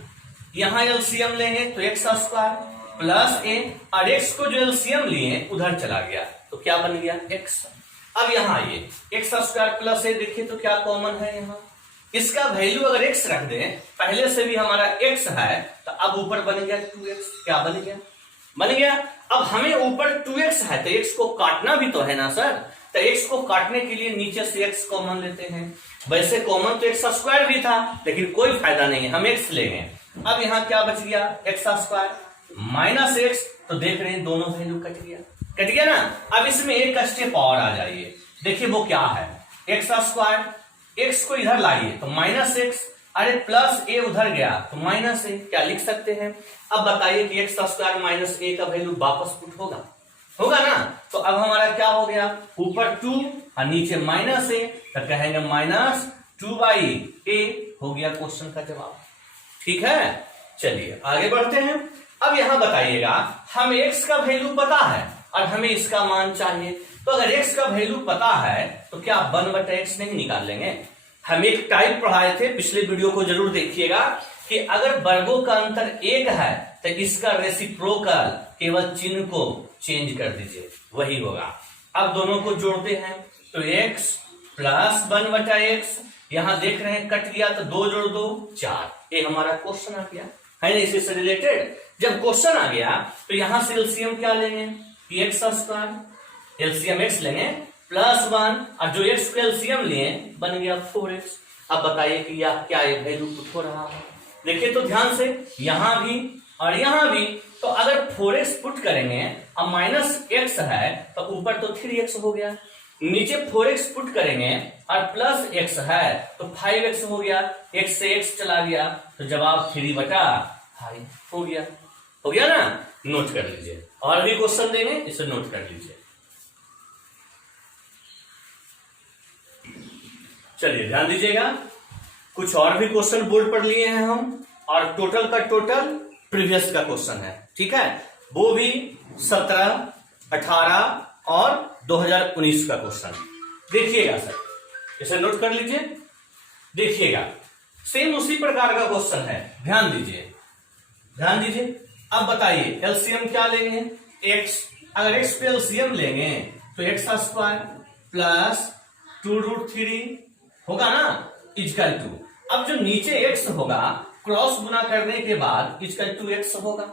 यहां एलसीएम लेंगे तो x स्क्वायर प्लस a, और x को जो एलसीएम लिए उधर चला गया तो क्या बन गया x। अब यहां आइए, x स्क्वायर प्लस a, देखिए तो क्या कॉमन है यहां, इसका वैल्यू अगर x रख दें, पहले से भी हमारा x है, तो अब ऊपर बन गया 2x, क्या बन गया, बन गया। अब हमें ऊपर 2x है तो x को काटना भी तो है ना सर, तो x को काटने के लिए नीचे से x कॉमन लेते हैं। वैसे कॉमन तो x स्क्वायर भी था, लेकिन कोई फायदा नहीं है, हम x लेंगे। अब यहाँ क्या बच गया x स्क्वायर माइनस x, तो देख रहे हैं दोनों वैल्यू कट गया ना। अब इसमें एक स्टेप और आ जाइए, देखिए वो क्या है, x स्क्वायर, x को इधर लाइए तो माइनस x, अरे प्लस a उधर गया तो माइनस a, क्या लिख सकते हैं। अब बताइए कि x स्क्वायर माइनस a का वैल्यू वापस पुट होगा ना। तो अब हमारा क्या हो गया, ऊपर 2 और नीचे माइनस a, तो कहेंगे माइनस 2/a हो गया क्वेश्चन का जवाब। ठीक है, चलिए आगे बढ़ते हैं। अब यहां बताइएगा, हमें x का वैल्यू पता है और हमें इसका मान चाहिए, तो अगर x का वैल्यू पता है तो क्या 1/x नहीं निकाल लेंगे। हम एक टाइप पढ़ाए थे, पिछले वीडियो को जरूर देखिएगा, कि अगर वर्गों का अंतर 1 है तो इसका रेसिप्रोकल केवल चिन्ह को चेंज कर दीजिए, वही होगा। अब दोनों को जोड़ते हैं तो x प्लस 1/x, यहां देख रहे हैं कट गया तो 2 जोड़ 2 4, ये हमारा क्वेश्चन आ गया है ना, इसी से रिलेटेड। जब क्वेश्चन आ गया तो यहां से एलसीएम क्या लेंगे, x स्क्वायर एलसीएम x लेंगे +1 और जो x को एलसीएम लिए बन गया 4x। अब बताइए कि यह क्या ये वैल्यू पुट हो रहा है। देखिए तो ध्यान से, यहां भी और यहां भी, तो अगर 4x पुट करेंगे और -x है तो ऊपर तो 3x हो गया, नीचे 4x पुट करेंगे और +x है तो 5x हो गया, x से x चला गया तो जवाब 3/5 हो गया। हो गया ना, नोट कर लीजिए। और भी क्वेश्चन देंगे, इसे नोट कर लीजिए। चलिए ध्यान दीजिएगा, कुछ और भी क्वेश्चन बोर्ड पर लिए हैं हम, और टोटल का टोटल प्रीवियस का क्वेश्चन है, ठीक है, वो भी 17, 18 और 2019 का क्वेश्चन। देखिएगा सर, इसे नोट कर लीजिए, देखिएगा सेम उसी प्रकार का क्वेश्चन है, ध्यान दीजिए, ध्यान दीजिए। अब बताइए एलसीएम क्या लेंगे, x, अगर x पे एलसीएम लेंगे तो x² प्लस 2√3 होगा ना, इक्वल टू, अब जो नीचे x होगा क्रॉस गुना करने के बाद इक्वल टू x होगा।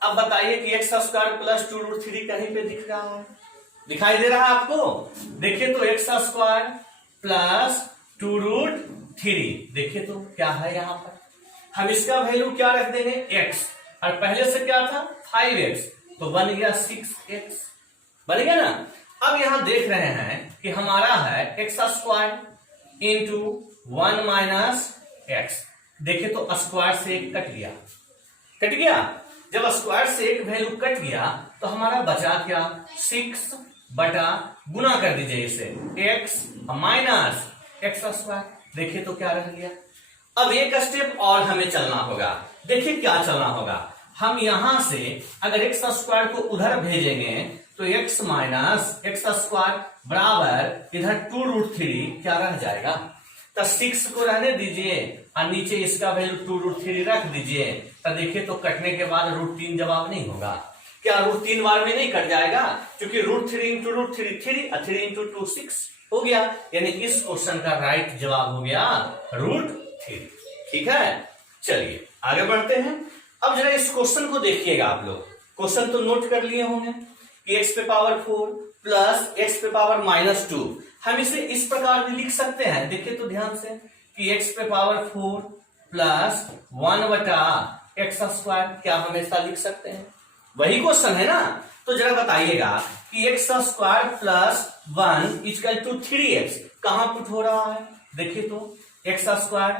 अब बताइए कि x² प्लस 2√3 कहीं पे दिख रहा है, दिखाई दे रहा है आपको? देखिए तो x² प्लस 2√3, देखिए तो क्या है यहां पर, हम इसका वैल्यू क्या रख देंगे x, और पहले से क्या था 5x, तो बन गया 6x, बन गया ना। अब यहां देख रहे हैं कि हमारा है x² इंटू 1 माइनस x, देखिए तो स्क्वायर से एक कट गया, कट गया, जब स्क्वायर से एक वैल्यू कट गया तो हमारा बचा क्या, 6 बटा गुना कर दीजिए इसे x माइनस x², देखिए तो क्या रह गया। अब एक स्टेप और हमें चलना होगा, देखिए क्या चलना होगा, हम यहां से अगर x² को उधर भेजेंगे तो x माइनस x² बराबर इधर 2√3 क्या रह जाएगा, तो 6 को रहने दीजिए और नीचे इसका वैल्यू 2√3 रख दीजिए, तो देखिए तो कटने के बाद √3 जवाब नहीं होगा क्या, √3 बार में नहीं कट जाएगा, क्योंकि √3 इंटू √3 3 और 3 इंटू 2 6 हो गया, यानी इस क्वेश्चन का राइट जवाब हो गया √3। ठीक है, चलिए आगे बढ़ते हैं। अब जरा इस क्वेश्चन को देखिएगा आप लोग, क्वेश्चन तो नोट कर लिए होंगे कि x पे पावर 4 प्लस x पे पावर -2, हम इसे इस प्रकार भी लिख सकते हैं, देखिए तो ध्यान से कि x पे पावर 4 प्लस 1 बटा x², क्या हम ऐसा लिख सकते हैं, वही क्वेश्चन है ना। तो जरा बताइएगा कि x² plus 1 equal to 3x कहां पुट हो रहा है, देखिए तो x²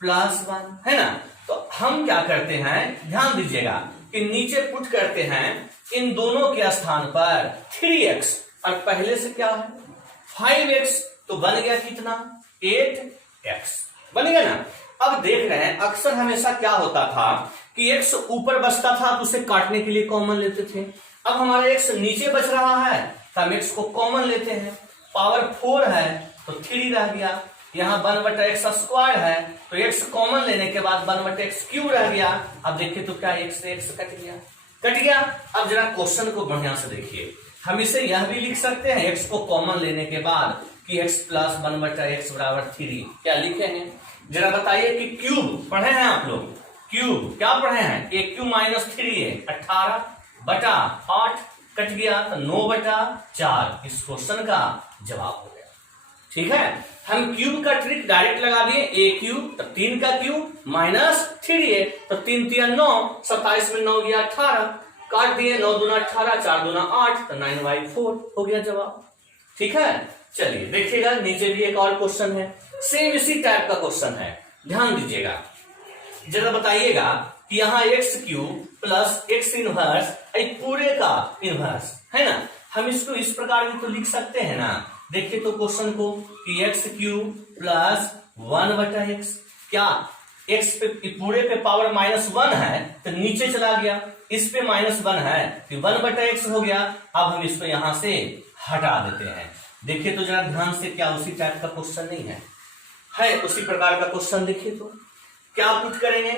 प्लस 1 है ना, तो हम क्या करते हैं, ध्यान दीजिएगा कि नीचे पुट करते हैं इन दोनों के स्थान पर 3x और पहले से क्या है 5x, तो बन गया कितना 8x, बन गया ना। अब देख रहे हैं अक्सर हमेशा क्या होता था कि x ऊपर बचता था तो उसे काटने के लिए कॉमन लेते थे, अब हमारा x नीचे बच रहा है तो हम x को कॉमन लेते हैं, पावर 4 है तो 3 रह गया, यहाँ 1/x² है तो x कॉमन लेने के बाद 1/x³ रह गया। अब देखिए तो क्या x से x कट गया, कट गया। अब जरा क्वेश्चन को बढ़िया से देखिए, हम इसे यह भी लिख सकते हैं x को कॉमन लेने के बाद कि x प्लस 1/x बराबर 3, क्या लिखे हैं जरा बताइए कि क्यूब पढ़े हैं आप लोग, क्यूब क्या पढ़े हैं, a³ - 3 है 18 बटा 8 कट गया तो 9/4 इस क्वेश्चन का जवाब हो गया। ठीक है, हम क्यूब का ट्रिक डायरेक्ट लगा दिए, a³ तो 3 का क्यूब माइनस 3a तो 3 3 9, 27 में 9 गया 18, काट दिए 9 दूना 18, 4 दूना 8 तो 9/4 हो गया जवाब। ठीक है, चलिए देखिएगा नीचे भी एक और क्वेश्चन है, सेम इसी टाइप का क्वेश्चन है, ध्यान दीजिएगा जरा बताइएगा कि यहाँ x³ प्लस x इनवर्स पूरे का इनवर्स है ना, हम इसको इस प्रकार भी तो लिख सकते हैं ना, देखिए तो क्वेश्चन को कि x³ प्लस 1/x, क्या x पे पूरे पे पावर -1 है तो नीचे चला गया, इस पे -1 है तो 1/x हो गया। अब हम इसको यहां से हटा देते हैं, देखिए तो जरा ध्यान से क्या उसी टाइप का क्वेश्चन नहीं है उसी प्रकार का क्वेश्चन, देखिए तो क्या पुट करेंगे,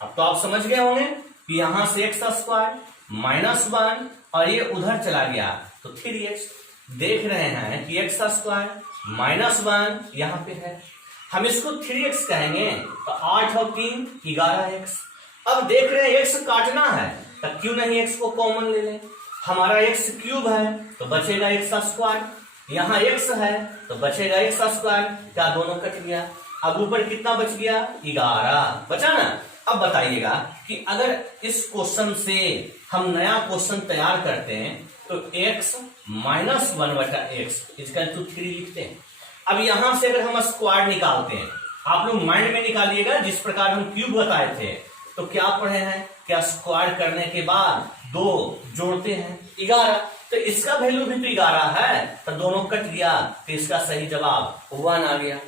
अब तो आप समझ गए होंगे कि यहां से x² -1 और ये उधर चला गया तो 3x, देख रहे हैं कि x² -1 यहां पे है, हम इसको 3x कहेंगे तो 8 और 3 11x। अब देख रहे हैं x काटना है तो क्यों नहीं x को कॉमन ले लें, हमारा एक्स क्यूब है तो बचेगा एक्स स्क्वायर, यहाँ एक्स है तो बचेगा एक्स स्क्वायर, क्या दोनों कट गया। अब ऊपर कितना बच गया, 11 बचा ना। अब बताइएगा कि अगर इस क्वेश्चन से हम नया क्वेश्चन तैयार करते हैं तो x माइनस 1/x इसका 3 लिखते हैं। अब यहां से अगर हम स्क्वायर निकालते हैं, आप लोग माइंड में निकालिएगा जिस प्रकार हम क्यूब बताए थे, तो क्या पढ़े हैं, क्या स्क्वायर करने के बाद 2 जोड़ते हैं 11, तो इसका वैल्यू भी तो 11 है, तो दोनों कट गया, तो इसका सही जवाब 1 आ गया।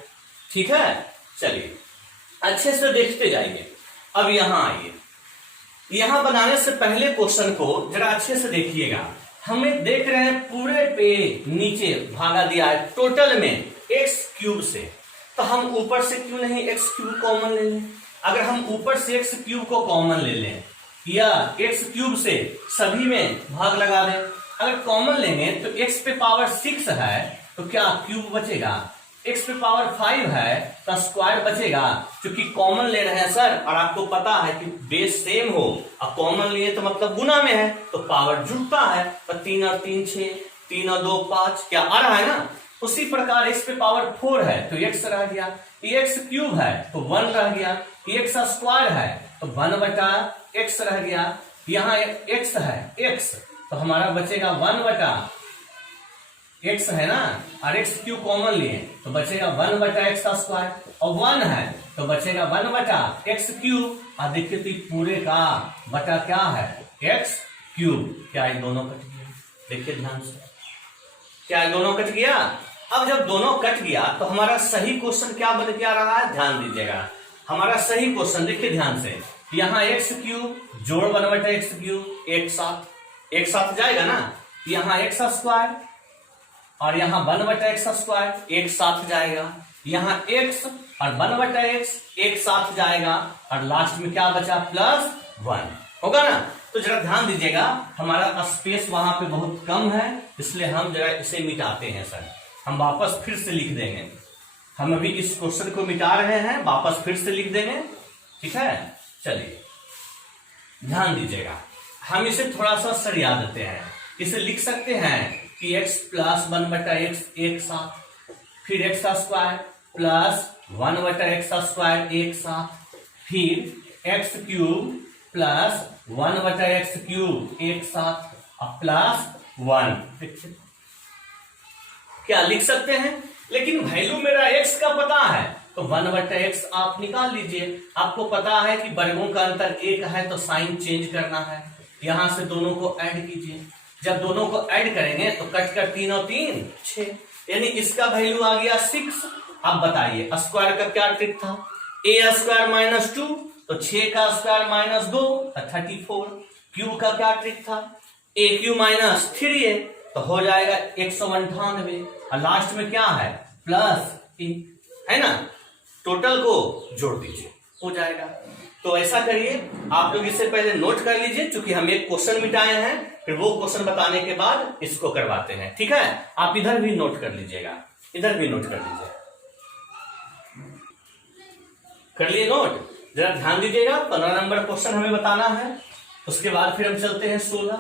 ठीक है, चलिए अच्छे से देखते जाइए। अब यहां आइए, यहां बनाने से पहले क्वेश्चन को जरा अच्छे से देखिएगा। हमें देख रहे हैं पूरे पे नीचे भागा दिया है टोटल में एक्स क्यूब से, तो हम ऊपर से क्यों नहीं एक्स क्यूब कॉमन ले लें। अगर हम ऊपर से एक्स क्यूब को कॉमन ले लें या एक्स क्यूब से सभी में भाग लगा दें, अगर कॉमन लेंगे तो एक्स पे पावर 6 है तो क्या क्यूब बचेगा, x पे पावर 5 है तो स्क्वायर बचेगा। क्योंकि कॉमन ले रहे हैं सर, और आपको पता है कि बेस सेम हो और कॉमन लिए तो मतलब गुना में है तो पावर जुड़ता है, तो 3 और 3 6, 3 और 2 5, क्या आ रहा है ना। उसी प्रकार x पे पावर 4 है तो x रह गया, x क्यूब है तो 1 रह गया, x स्क्वायर है तो 1/x रह गया, यहाँ x है x तो हमारा बचेगा 1/x है ना, और x क्यूब कॉमन लिए तो बचेगा 1/x स्क्वायर, और 1 है तो बचेगा 1/x क्यूब, और देखिए तो पूरे का बटा क्या है x क्यूब, क्या ये दोनों कट गया, देखिए ध्यान से, क्या ये दोनों कट गया। अब जब दोनों कट गया तो हमारा सही क्वेश्चन क्या बन के आ रहा है, ध्यान दीजिएगा। हमारा सही क्वेश्चन देखिए ध्यान से, यहाँ x क्यूब जोड़ 1/x क्यूब एक साथ जाएगा ना, यहाँ x स्क्वायर और यहाँ 1/x स्क्वायर एक साथ जाएगा, यहाँ x और 1/x एक साथ जाएगा, और लास्ट में क्या बचा +1 होगा ना। तो जरा ध्यान दीजिएगा, हमारा स्पेस वहां पे बहुत कम है, इसलिए हम जरा इसे मिटाते हैं सर, हम वापस फिर से लिख देंगे। हम अभी इस क्वेश्चन को मिटा रहे हैं, वापस फिर से लिख देंगे, ठीक है। चलिए ध्यान दीजिएगा, हम इसे थोड़ा सा सरिया देते हैं, इसे लिख सकते हैं कि x + 1/x एक साथ, फिर x स्क्वायर + 1/x स्क्वायर एक साथ, फिर x क्यूब + 1/x क्यूब एक साथ, और +1 क्या लिख सकते हैं। लेकिन वैल्यू मेरा x का पता है तो 1/x आप निकाल लीजिए। आपको पता है कि वर्गों का अंतर 1 है तो साइन चेंज करना है, यहां से दोनों को ऐड कीजिए, जब दोनों को ऐड करेंगे तो कट कर 3 और 3 6, यानी इसका वैल्यू आ गया 6। अब बताइए स्क्वायर का क्या ट्रिक था, a² - 2 तो 6 का स्क्वायर -2 34, क्यूब का क्या ट्रिक था, a³ - 3a तो हो जाएगा 198, और लास्ट में क्या है +1 है ना, टोटल को जोड़ दीजिए हो जाएगा। तो ऐसा करिए, आप लोग इससे पहले नोट कर लीजिए, क्योंकि हम एक क्वेश्चन मिटाए हैं, फिर वो क्वेश्चन बताने के बाद इसको करवाते हैं, ठीक है। आप इधर भी नोट कर लीजिएगा, इधर भी नोट कर लीजिए, कर लिए नोट, जरा ध्यान दीजिएगा। 15 नंबर क्वेश्चन हमें बताना है, उसके बाद फिर हम चलते हैं 16।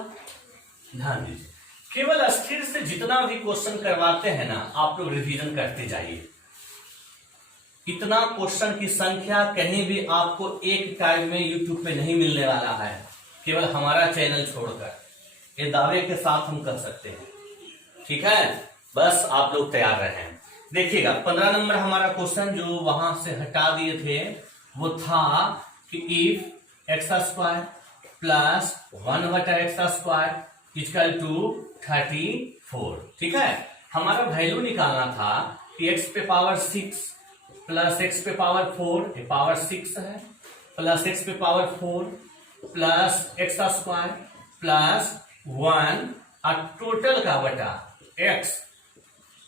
ध्यान दीजिए, केवल स्थिर से जितना भी क्वेश्चन करवाते हैं ना, आप लोग रिवीजन करते जाइए। इतना क्वेश्चन की संख्या कहीं भी आपको एक टाइम में यूट्यूब पे नहीं मिलने वाला है, केवल हमारा चैनल छोड़कर, ये दावे के साथ हम कर सकते हैं, ठीक है। बस आप लोग तैयार रहें। देखिएगा 15 नंबर हमारा क्वेश्चन जो वहां से हटा दिए थे वो था कि इफ x² + 1/x² = 34, ठीक है। हमारा वैल्यू निकालना था कि x पे पावर 6 + x पे पावर 4, ये पावर 6 है, + x पे पावर 4 + x² + 1 और टोटल का बटा x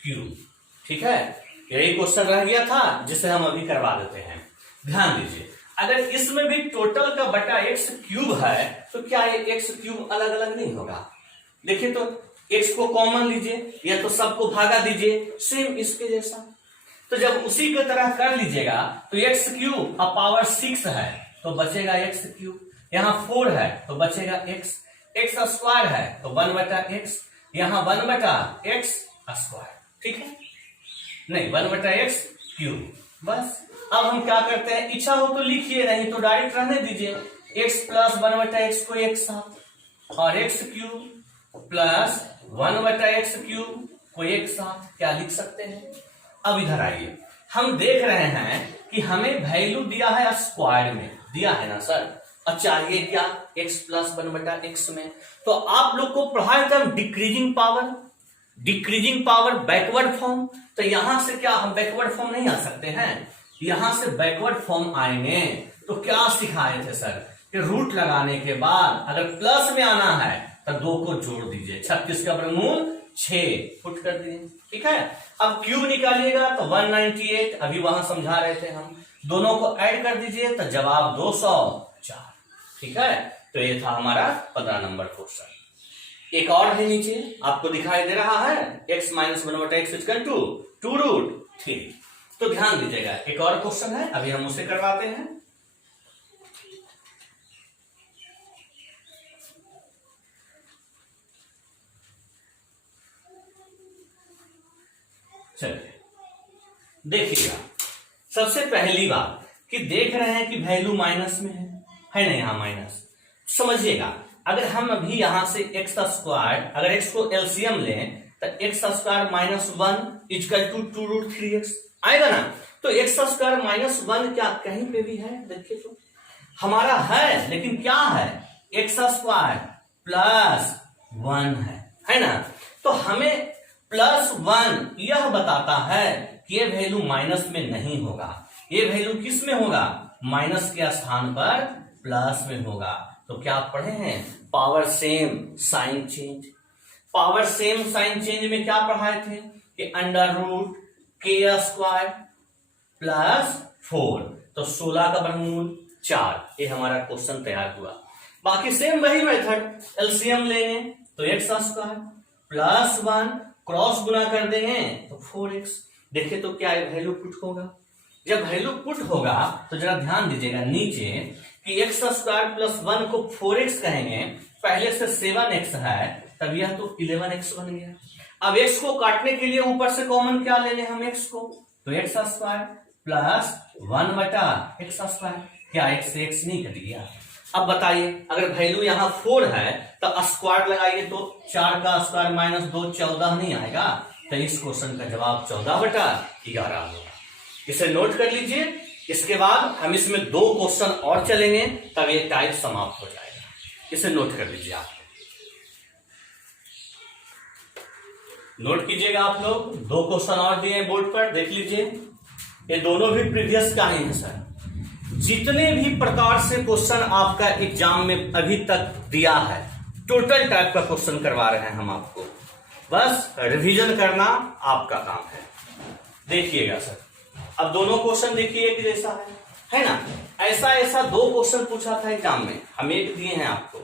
क्यूब, ठीक है। यही क्वेश्चन रह गया था जिसे हम अभी करवा देते हैं। ध्यान दीजिए, अगर इसमें भी टोटल का बटा x क्यूब है तो क्या ये x क्यूब अलग अलग नहीं होगा। देखिए तो x को कॉमन लीजिए या तो सबको भागा दीजिए, सेम इसके जैसा। तो जब उसी की तरह कर लीजिएगा तो x क्यूब अब पावर 6 है तो बचेगा x क्यूब, यहाँ 4 है तो बचेगा x, एक्स स्क्वायर है तो 1/x, यहां 1/x स्क्वायर, ठीक है, नहीं 1/x क्यूब। बस अब हम क्या करते हैं, इच्छा हो तो लिखिए, नहीं तो डायरेक्ट रहने दीजिए। x प्लस 1/x को एक साथ और x cube plus 1/x cube को एक साथ क्या लिख सकते हैं। अब इधर आइए, हम देख रहे हैं कि हमें वैल्यू दिया है स्क्वायर में, दिया है ना सर, और चाहिए क्या x प्लस 1/x में। तो आप लोग को पढ़ाया था decreasing power, decreasing power backward form. तो यहां से क्या हम बैकवर्ड फॉर्म नहीं आ सकते हैं, यहां से बैकवर्ड फॉर्म आएंगे। तो क्या सिखाए थे सर कि रूट लगाने के बाद अगर प्लस में आना है तो 2 को जोड़ दीजिए, 36 का वर्गमूल 6 पुट कर दीजिए, ठीक है। अब क्यूब निकालिएगा तो 198, अभी वहां समझा रहे थे हम, दोनों को ऐड कर दीजिए तो जवाब 204, ठीक है। तो ये था हमारा 15 नंबर क्वेश्चन। एक और है नीचे आपको दिखाई दे रहा है, x minus 1/x equal to 2√3। तो ध्यान दीजिएगा, एक और क्वेश्चन है, अभी हम उसे करवाते हैं। चलिए देखिएगा, सबसे पहली बात कि देख रहे हैं कि वैल्यू माइनस में है ना, यहां माइनस। समझिएगा, अगर हम अभी यहां से एक्स स्क्वायर, अगर एक्स को एलसीएम लें तो x square minus 1 equal to 2√3x आएगा ना। तो एक्स स्क्वायर माइनस 1 क्या कहीं पे भी है, देखिए तो हमारा है, लेकिन क्या है, एक्स स्क्वायर प्लस 1 है ना। तो हमें +1 यह बताता है कि ये वैल्यू माइनस में नहीं होगा, ये वैल्यू किस में होगा, माइनस के स्थान पर प्लस में होगा। तो क्या आप पढ़े हैं, power same sign change. Power same sign change में क्या पढ़ाए थे कि √k² प्लस 4, तो 16 का वर्गमूल 4। ये हमारा क्वेश्चन तैयार हुआ। बाकी सेम वही मेथड, एलसीएम लेंगे तो x² प्लस 1 क्रॉस गुना कर देंगे तो 4x। देखिए तो क्या वैल्यू पुट होगा, जब वैल्यू पुट होगा तो जरा ध्यान दीजिएगा नीचे कि x² प्लस 1 को 4x कहेंगे, पहले से 7x है, तब यह तो 11x बन गया। अब x को काटने के लिए ऊपर से कॉमन क्या ले लें हम, x को, तो x² प्लस 1/x², क्या x से x नहीं कट गया। अब बताइए, अगर वैल्यू यहाँ 4 है तो स्क्वायर लगाइए तो 4 का स्क्वायर माइनस 2 14 नहीं आएगा। तो इस क्वेश्चन का जवाब 14/11 होगा। इसे नोट कर लीजिए। इसके बाद हम इसमें 2 क्वेश्चन और चलेंगे, तब ये टाइप समाप्त हो जाएगा। इसे नोट कर लीजिए, आप नोट कीजिएगा। आप लोग 2 क्वेश्चन और दिए बोर्ड पर, देख लीजिए। ये दोनों भी प्रीवियस का ही है सर। जितने भी प्रकार से क्वेश्चन आपका एग्जाम में अभी तक दिया है, टोटल टाइप का क्वेश्चन करवा रहे हैं हम आपको, बस रिवीजन करना आपका काम है। देखिएगा सर, अब दोनों क्वेश्चन देखिए एक जैसा है ना। ऐसा 2 क्वेश्चन पूछा था एग्जाम में, हम एक दिए हैं आपको,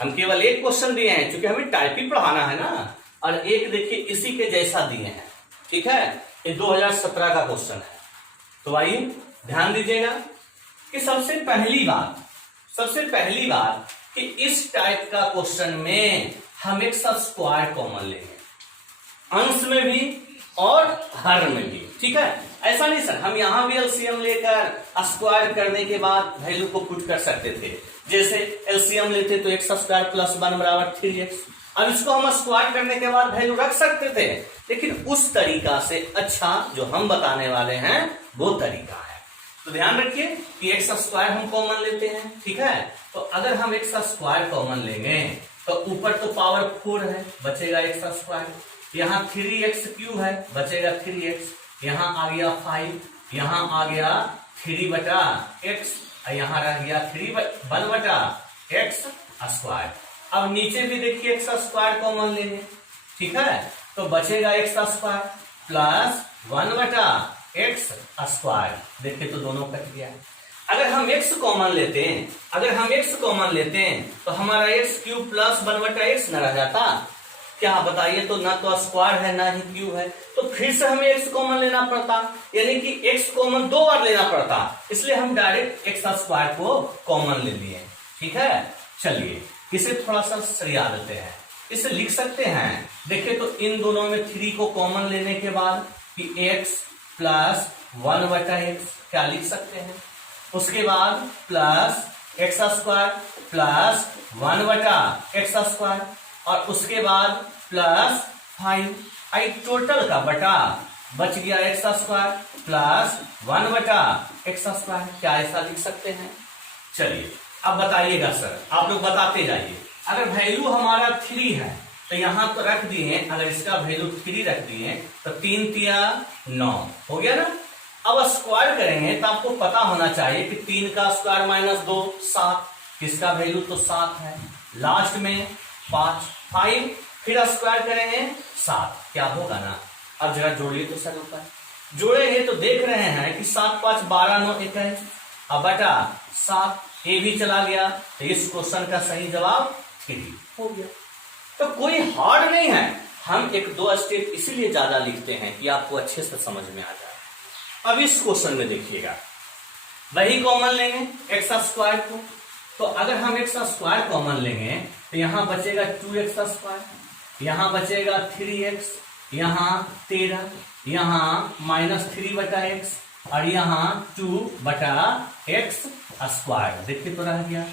हम केवल एक क्वेश्चन दिए हैं क्योंकि हमें टाइप ही पढ़ाना है ना, और एक देखिए इसी के जैसा दिए हैं, ठीक है। ये 2017 का क्वेश्चन है। तो आइए ध्यान दीजिएगा कि सबसे पहली बात कि इस टाइप का क्वेश्चन में हम एक स्क्वायर कॉमन लेंगे, अंश में भी और हर में भी, ठीक है। ऐसा नहीं सर, हम यहां भी एलसीएम लेकर स्क्वायर करने के बाद वैल्यू को पुट कर सकते थे। जैसे एलसीएम लेते तो x² प्लस 1 बराबर 3x। अब इसको हम स्क्वायर करने के बाद वैल्यू रख सकते थे, लेकिन उस तरीका से अच्छा जो हम बताने वाले हैं वो तरीका है। तो ध्यान रखिए कि x² हम कॉमन लेते हैं, ठीक है। तो अगर हम x² कॉमन लेंगे तो ऊपर तो पावर 4 है, बचेगा x², यहाँ 3x³ है, बचेगा 3x, यहाँ आ गया 5, यहाँ आ गया 3/x, यहाँ रह गया 1/x²। अब नीचे भी देखिए x² कॉमन लेंगे, ठीक है। तो बचेगा x² प्लस 1/x²। देखिए तो दोनों कट गया। अगर हम x कॉमन लेते हैं तो हमारा x³ प्लस 1/x न रह जाता, क्या बताइए। तो ना तो स्क्वायर है ना ही क्यूब है, तो फिर से हमें x कॉमन लेना पड़ता, यानी कि x कॉमन 2 बार लेना पड़ता, इसलिए हम डायरेक्ट x² को कॉमन ले लिए, ठीक है। चलिए इसे थोड़ा सा सरिया देते हैं, इसे लिख सकते हैं। देखिए तो इन दोनों में 3 को कॉमन लेने के बाद कि x प्लस 1/x क्या लिख सकते हैं, उसके बाद plus x square plus 1/x² और उसके बाद प्लस 5 आई टोटल का बटा बच गया x² प्लस 1/x²। क्या ऐसा लिख सकते हैं? चलिए अब बताइएगा सर, आप लोग बताते जाइए। अगर वैल्यू हमारा 3 है तो यहां तो रख दिए, अगर इसका वैल्यू 3 रख दिए तो 3 तिया 9 हो गया ना। अब स्क्वायर करेंगे तो आपको पता होना चाहिए कि 3 का स्क्वायर माइनस 2 7, किसका वैल्यू तो 7 है। लास्ट में 5 फिर स्क्वायर करेंगे 7, क्या होगा ना। अब जरा जोड़िए तो सर ऊपर जोड़ेंगे तो देख रहे हैं कि 7 5 12 9 21, अब बटा 7 ए भी चला गया, तो इस क्वेश्चन का सही जवाब 3 हो गया। तो कोई हार्ड नहीं है, हम 1-2 स्टेप इसीलिए ज्यादा लिखते हैं कि आपको अच्छे से समझ में आ जाए। अब इस क्वेश्चन में देखिएगा, वही कॉमन लेंगे x² को, तो अगर हम x² कॉमन लेंगे तो यहां बचेगा 2x², यहां बचेगा 3x, यहां 13, यहां -3/x और यहां 2/x²। देखिए तो रह गया।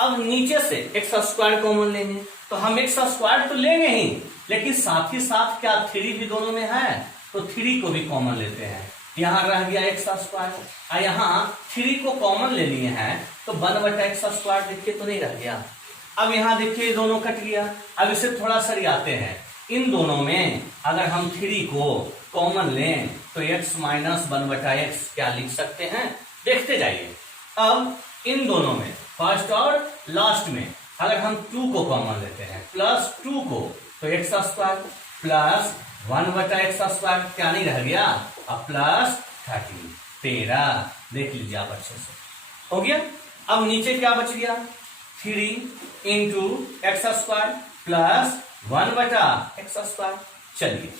अब नीचे से x² कॉमन लेंगे तो हम x² तो लेंगे ही, लेकिन साथ ही साथ क्या 3 भी दोनों में है, तो 3 को भी कॉमन लेते हैं। यहां रह गया x² और यहां 3 को कॉमन ले लिए हैं तो 1/x²। देखिए तो नहीं रह गया। अब यहां देखिए दोनों कट गया। अब इसे थोड़ा सरियाते हैं, इन दोनों में अगर हम 3 को कॉमन लें तो x - 1/x क्या लिख सकते हैं, देखते जाइए। अब इन दोनों में फर्स्ट और लास्ट में अगर हम 2 को कॉमन लेते हैं प्लस 2 को, तो x² प्लस 1/x² क्या नहीं रह गया, अब प्लस 13 देख लीजिए आप अच्छे से हो गया। अब नीचे क्या बच गया, 3 × x² प्लस 1/x²। चलिए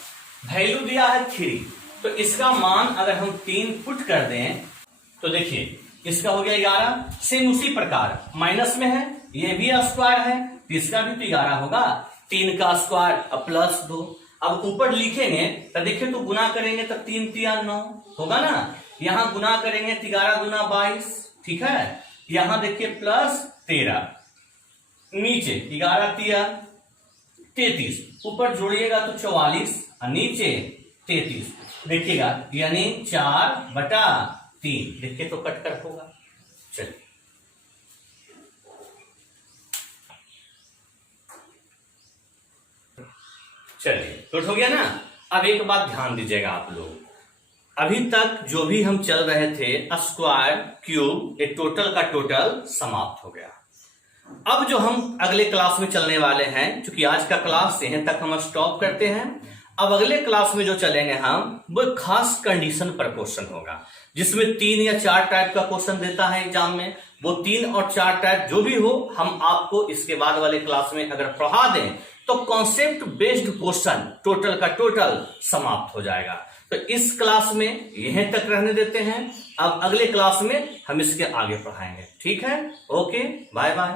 वैल्यू दिया है 3, तो इसका मान अगर हम 3 पुट कर दें तो देखिए इसका हो गया 11। सेम उसी प्रकार माइनस में है, ये भी स्क्वायर है तो इसका भी तो 11 होगा। 3 का स्क्वायर अब प्लस 2। अब ऊपर लिखेंगे तो देखिए तो गुना करेंगे तो 3 तिया 9 होगा ना। यहां गुना करेंगे तो 11 दूना 22, ठीक है। यहां देखिए प्लस 13, नीचे 11 तिया 33, ऊपर जोड़िएगा तो 44 और नीचे 33 देखिएगा, यानी 4/3। देखिए तो कट कर होगा। चलिए तो हो गया ना। अब एक बात ध्यान दीजिएगा आप लोग, अभी तक जो भी हम चल रहे थे स्क्वायर क्यूब, ये टोटल का टोटल समाप्त हो गया। अब जो हम अगले क्लास में चलने वाले हैं, क्योंकि आज का क्लास यहीं तक हम स्टॉप करते हैं। अब अगले क्लास में जो चलेंगे हम, वो खास कंडीशन पर क्वेश्चन होगा, जिसमें 3 या 4 टाइप का क्वेश्चन देता है एग्जाम में। वो 3 और 4 टाइप जो भी हो, हम आपको इसके बाद वाले क्लास में अगर पढ़ा दें तो कॉन्सेप्ट बेस्ड क्वेश्चन टोटल का टोटल समाप्त हो जाएगा। तो इस क्लास में यहीं तक रहने देते हैं। अब अगले क्लास में हम इसके आगे पढ़ाएंगे, ठीक है। Okay, bye bye.